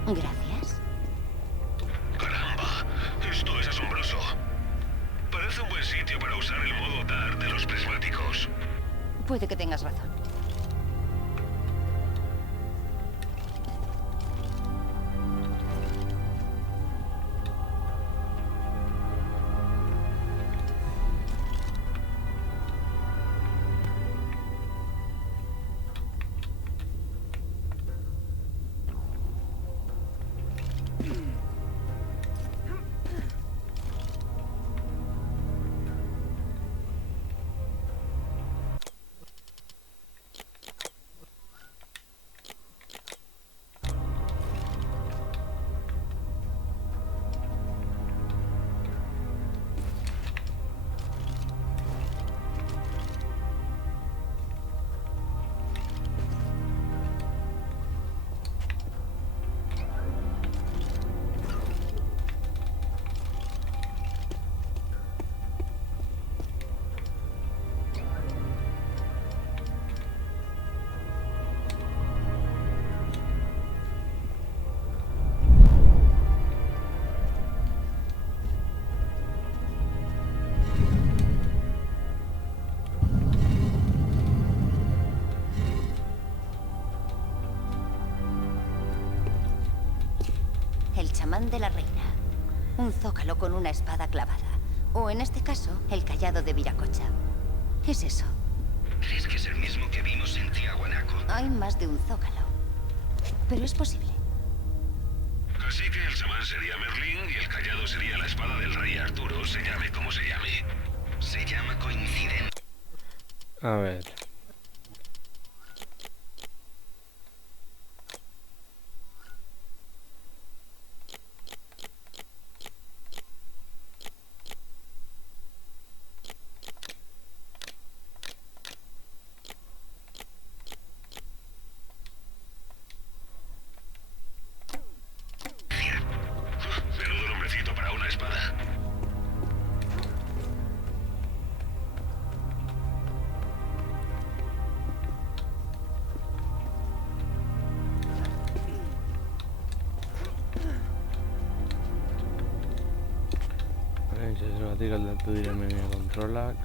Gracias. Caramba, esto es asombroso. Parece un buen sitio para usar el modo DAR de los prismáticos. Puede que tengas razón. el chamán de la reina. Un zócalo con una espada clavada. O en este caso, el cayado de Viracocha. Es eso. ¿Crees que es el mismo que vimos en Tiahuanaco? Hay más de un zócalo. Pero es posible. Así que el chamán sería Merlín y el cayado sería la espada del rey Arturo, se llame como se llame. Se llama coincidencia. A ver. Menudo nombrecito para una espada. Artikel datu diren media kontrolak.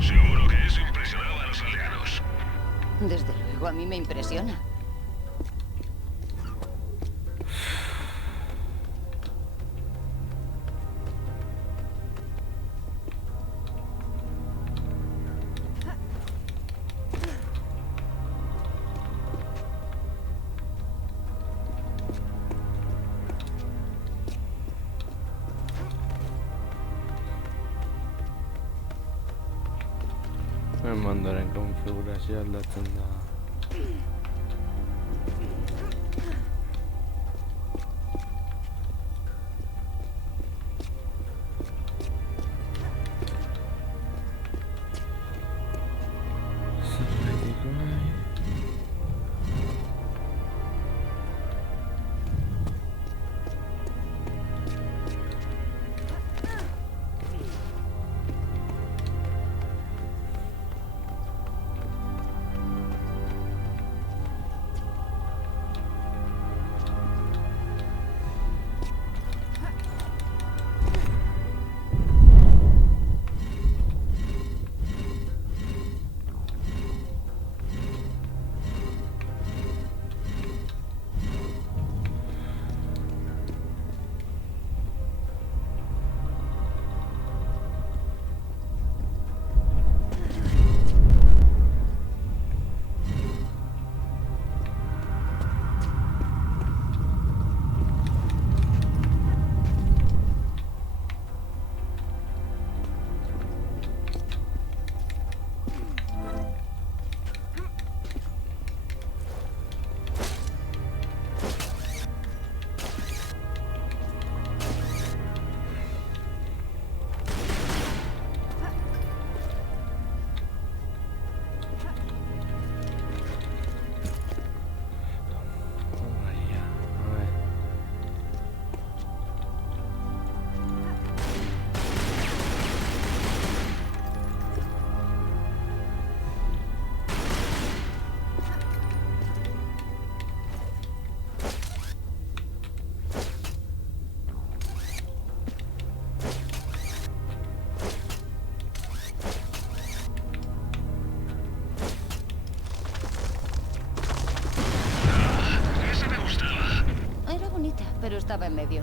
Seguro que eso impresionaba a los aldeanos. Desde luego, a mí me impresiona. Mandoren konfigurazioa aldatzen da. Pero estaba en medio.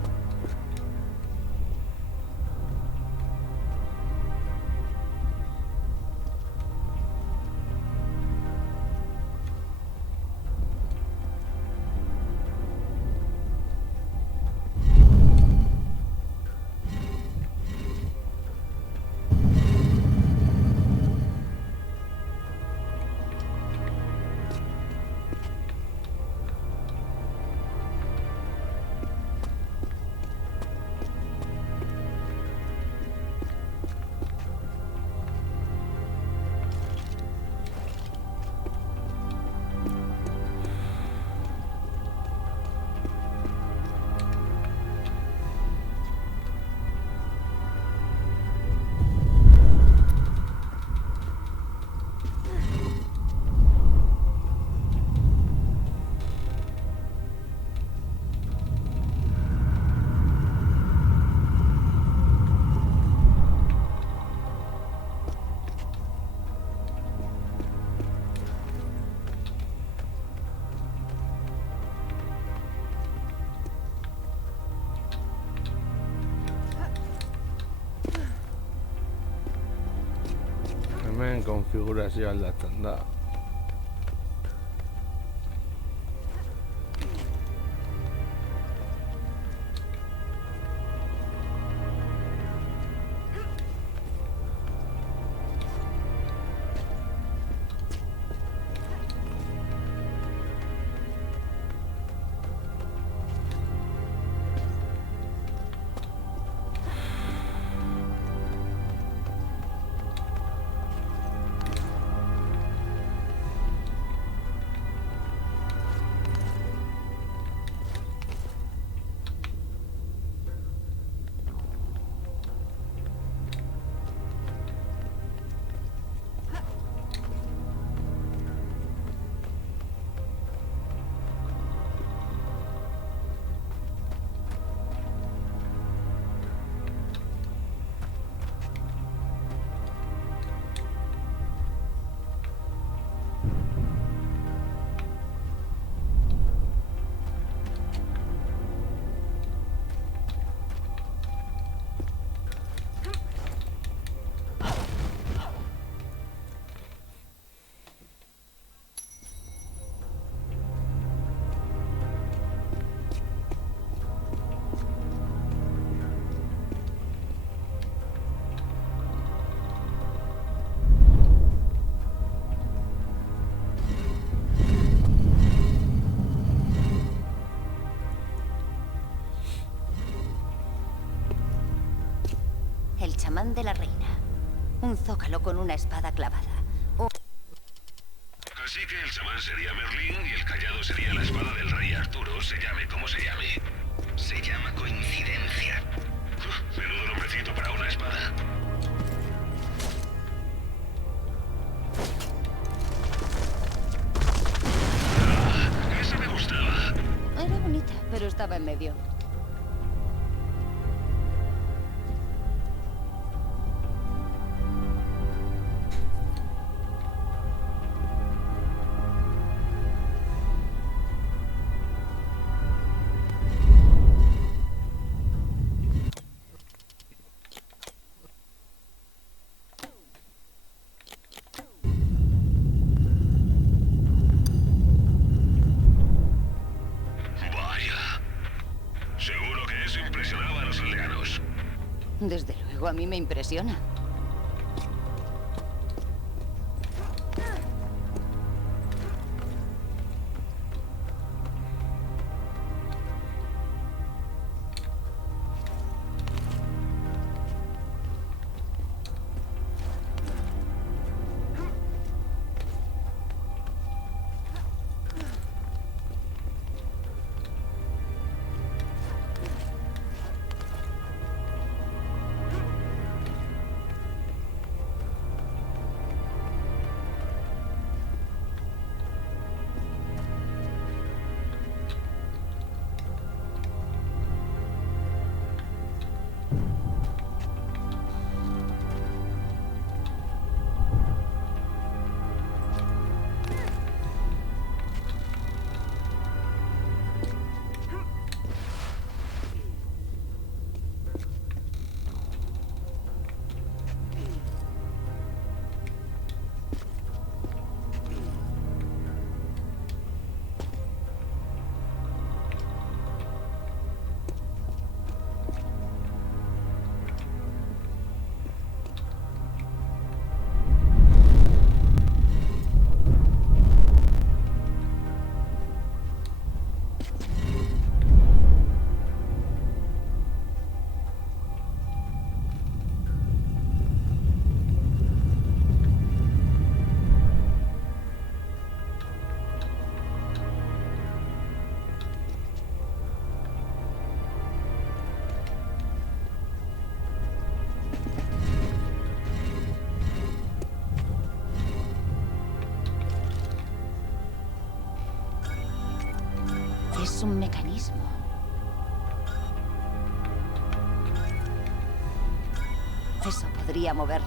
Hemen konfigurazio aldatzen da. El chamán de la reina. Un zócalo con una espada clavada. Así que el chamán sería Merlín y el callado sería la espada del rey Arturo, se llame como se llame. Se llama coincidencia. Menudo nombrecito para una espada. Esa me gustaba. Era bonita, pero estaba en medio. Vaya. Seguro que eso impresionaba a los aldeanos. Desde luego, a mí me impresiona. Es un mecanismo. Eso podría moverlo.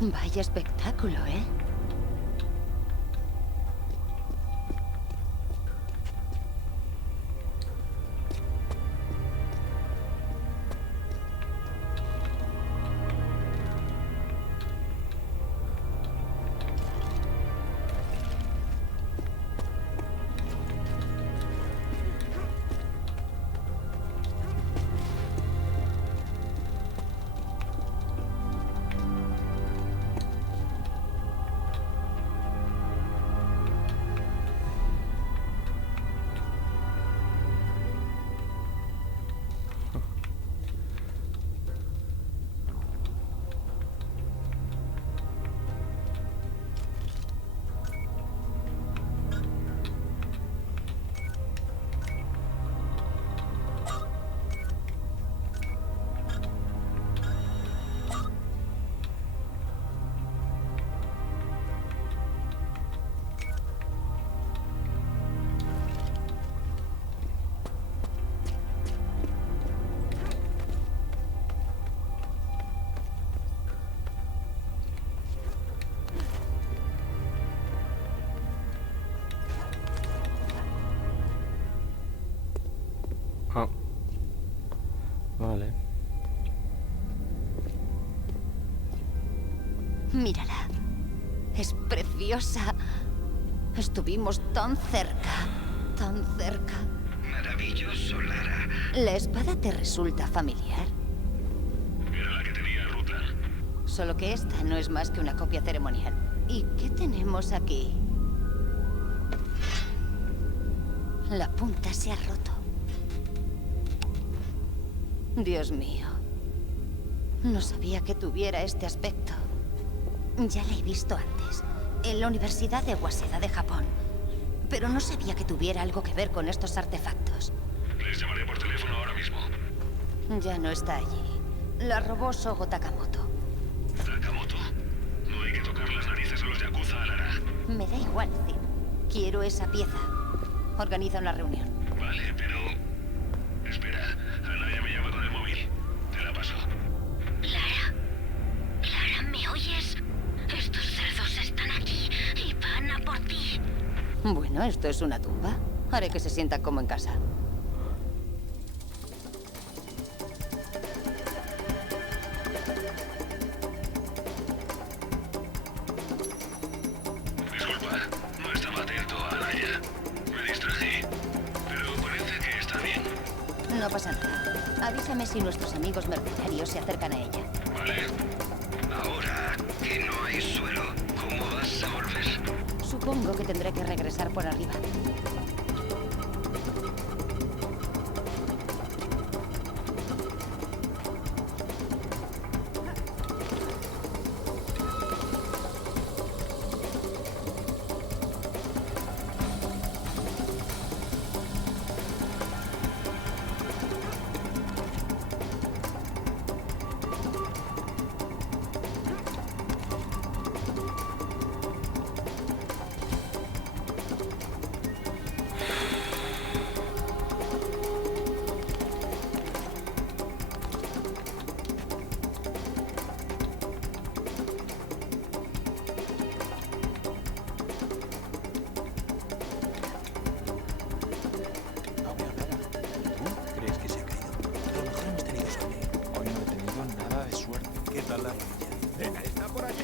Vaya espectáculo, ¿eh? Ah. Vale. Mírala. Es preciosa. Estuvimos tan cerca. Tan cerca. Maravilloso, Lara. ¿La espada te resulta familiar? Era la que tenía Rutland. Solo que esta no es más que una copia ceremonial. ¿Y qué tenemos aquí? La punta se ha roto. Dios mío. No sabía que tuviera este aspecto. Ya la he visto antes, en la Universidad de Waseda de Japón. Pero no sabía que tuviera algo que ver con estos artefactos. Les llamaré por teléfono ahora mismo. Ya no está allí. La robó Sogo Takamoto. ¿Takamoto? No hay que tocar las narices a los yakuza, Lara. Me da igual, Zim. Quiero esa pieza. Organiza una reunión. Vale, pero... Espera, Anaya me llama con el móvil. Te la paso. Lara. Lara, ¿me oyes? Estos cerdos están aquí y van a por ti. Bueno, esto es una tumba. Haré que se sienta como en casa. Disculpa, no estaba atento a Anaya. Me distraje, pero parece que está bien. No pasa nada. Avísame si nuestros amigos mercenarios se acercan a ella. Vale. Ahora que no hay suelo, ¿cómo vas a volver? Supongo que tendré que regresar por arriba. ¿Crees que se ha caído? A lo mejor hemos tenido suerte. Hoy no he tenido nada de suerte. ¿Qué tal la rodilla? Venga, está por allí.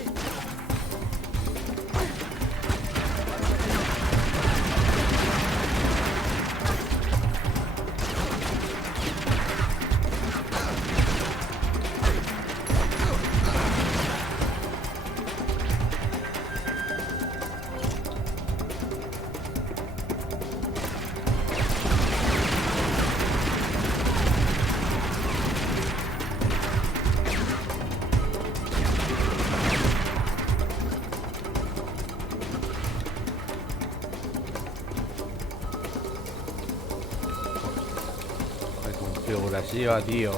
Configurativa, tío.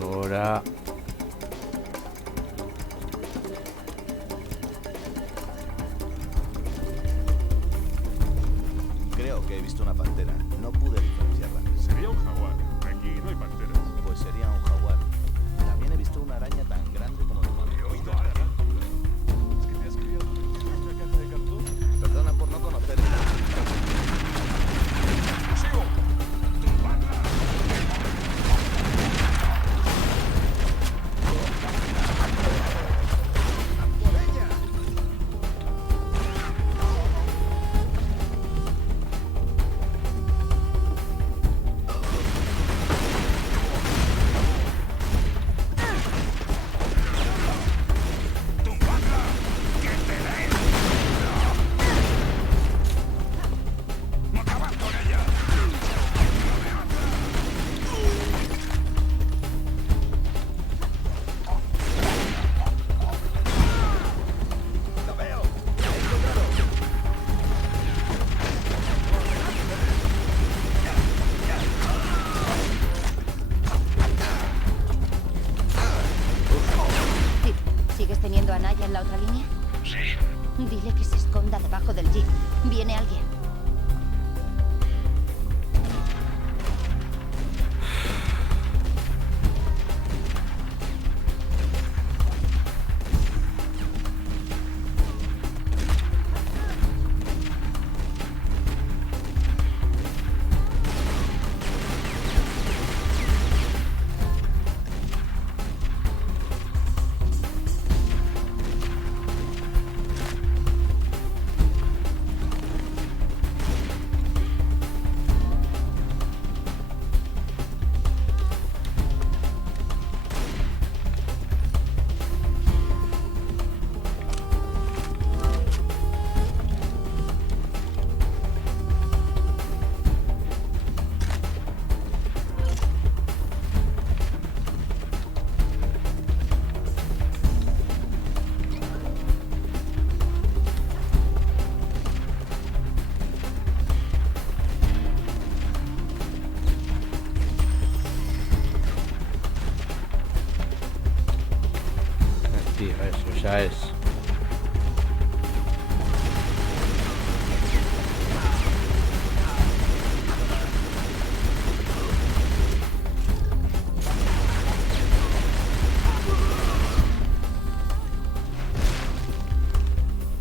Gora. Creo que he visto una pantera. No pude diferenciarla. Sería un jaguar. Aquí no hay panteras. Pues sería un jaguar. También he visto una araña tan grande como tu mano. He oído a alguien. ¿Es que te has criado en una caja de cartón? Perdona por no conocer. ¡Sigo! ¡Tumbadla! ¡Tumbadla! ¡Que te den! ¡No acabas con ella! ¡Lo veo! ¡Lo he encontrado! Cid, ¿sigues teniendo a Naya en la otra línea? Sí. Dile que se esconda debajo del jeep. Viene alguien. Tío, eso ya es.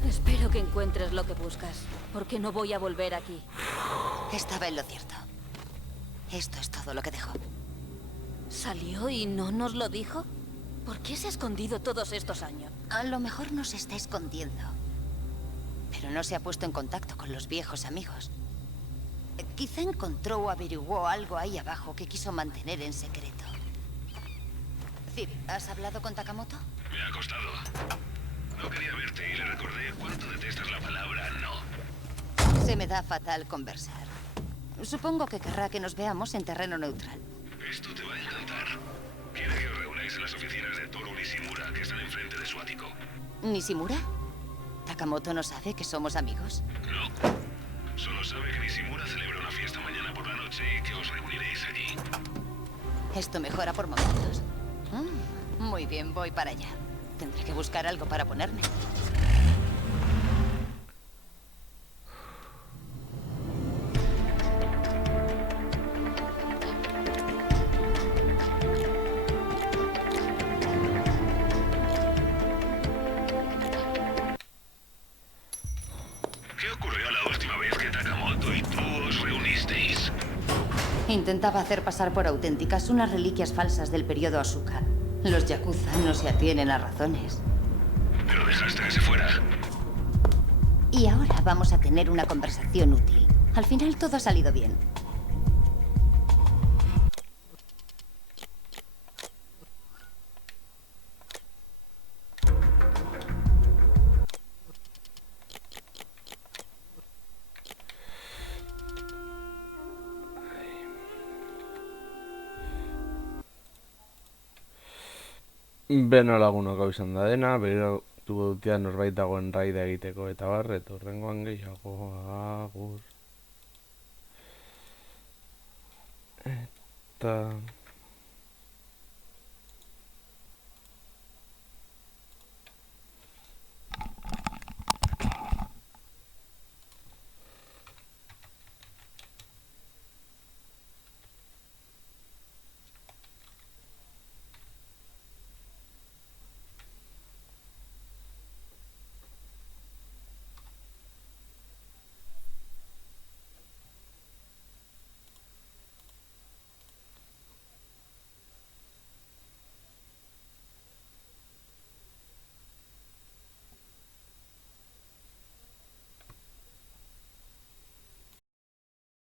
Espero que encuentres lo que buscas, porque no voy a volver aquí. Estaba en lo cierto. Esto es todo lo que dejó. ¿Salió y no nos lo dijo? ¿Por qué se ha escondido todos estos años? A lo mejor no se está escondiendo. Pero no se ha puesto en contacto con los viejos amigos. Quizá encontró o averiguó algo ahí abajo que quiso mantener en secreto. Cid, ¿has hablado con Takamoto? Me ha costado. No quería verte y le recordé cuánto detestas la palabra no. Se me da fatal conversar. Supongo que querrá que nos veamos en terreno neutral. Esto te va a encantar. Quiere que os reunáis en las oficinas de Toru Nishimura, que están enfrente de su ático. ¿Nishimura? ¿Takamoto no sabe que somos amigos? No. Solo sabe que Nishimura celebra una fiesta mañana por la noche y que os reuniréis allí. Esto mejora por momentos. Muy bien, voy para allá. Tendré que buscar algo para ponerme. ¿Qué ocurrió la última vez que Takamoto y tú os reunisteis? Intentaba hacer pasar por auténticas unas reliquias falsas del periodo Asuka. Los yakuza no se atienen a razones. Pero dejaste que se fuera. Y ahora vamos a tener una conversación útil. Al final todo ha salido bien. Beno lagunok izan da dena, beratu dutia norbait dagoen raida egiteko eta barret, horrengoan gehiago, agur. Eta...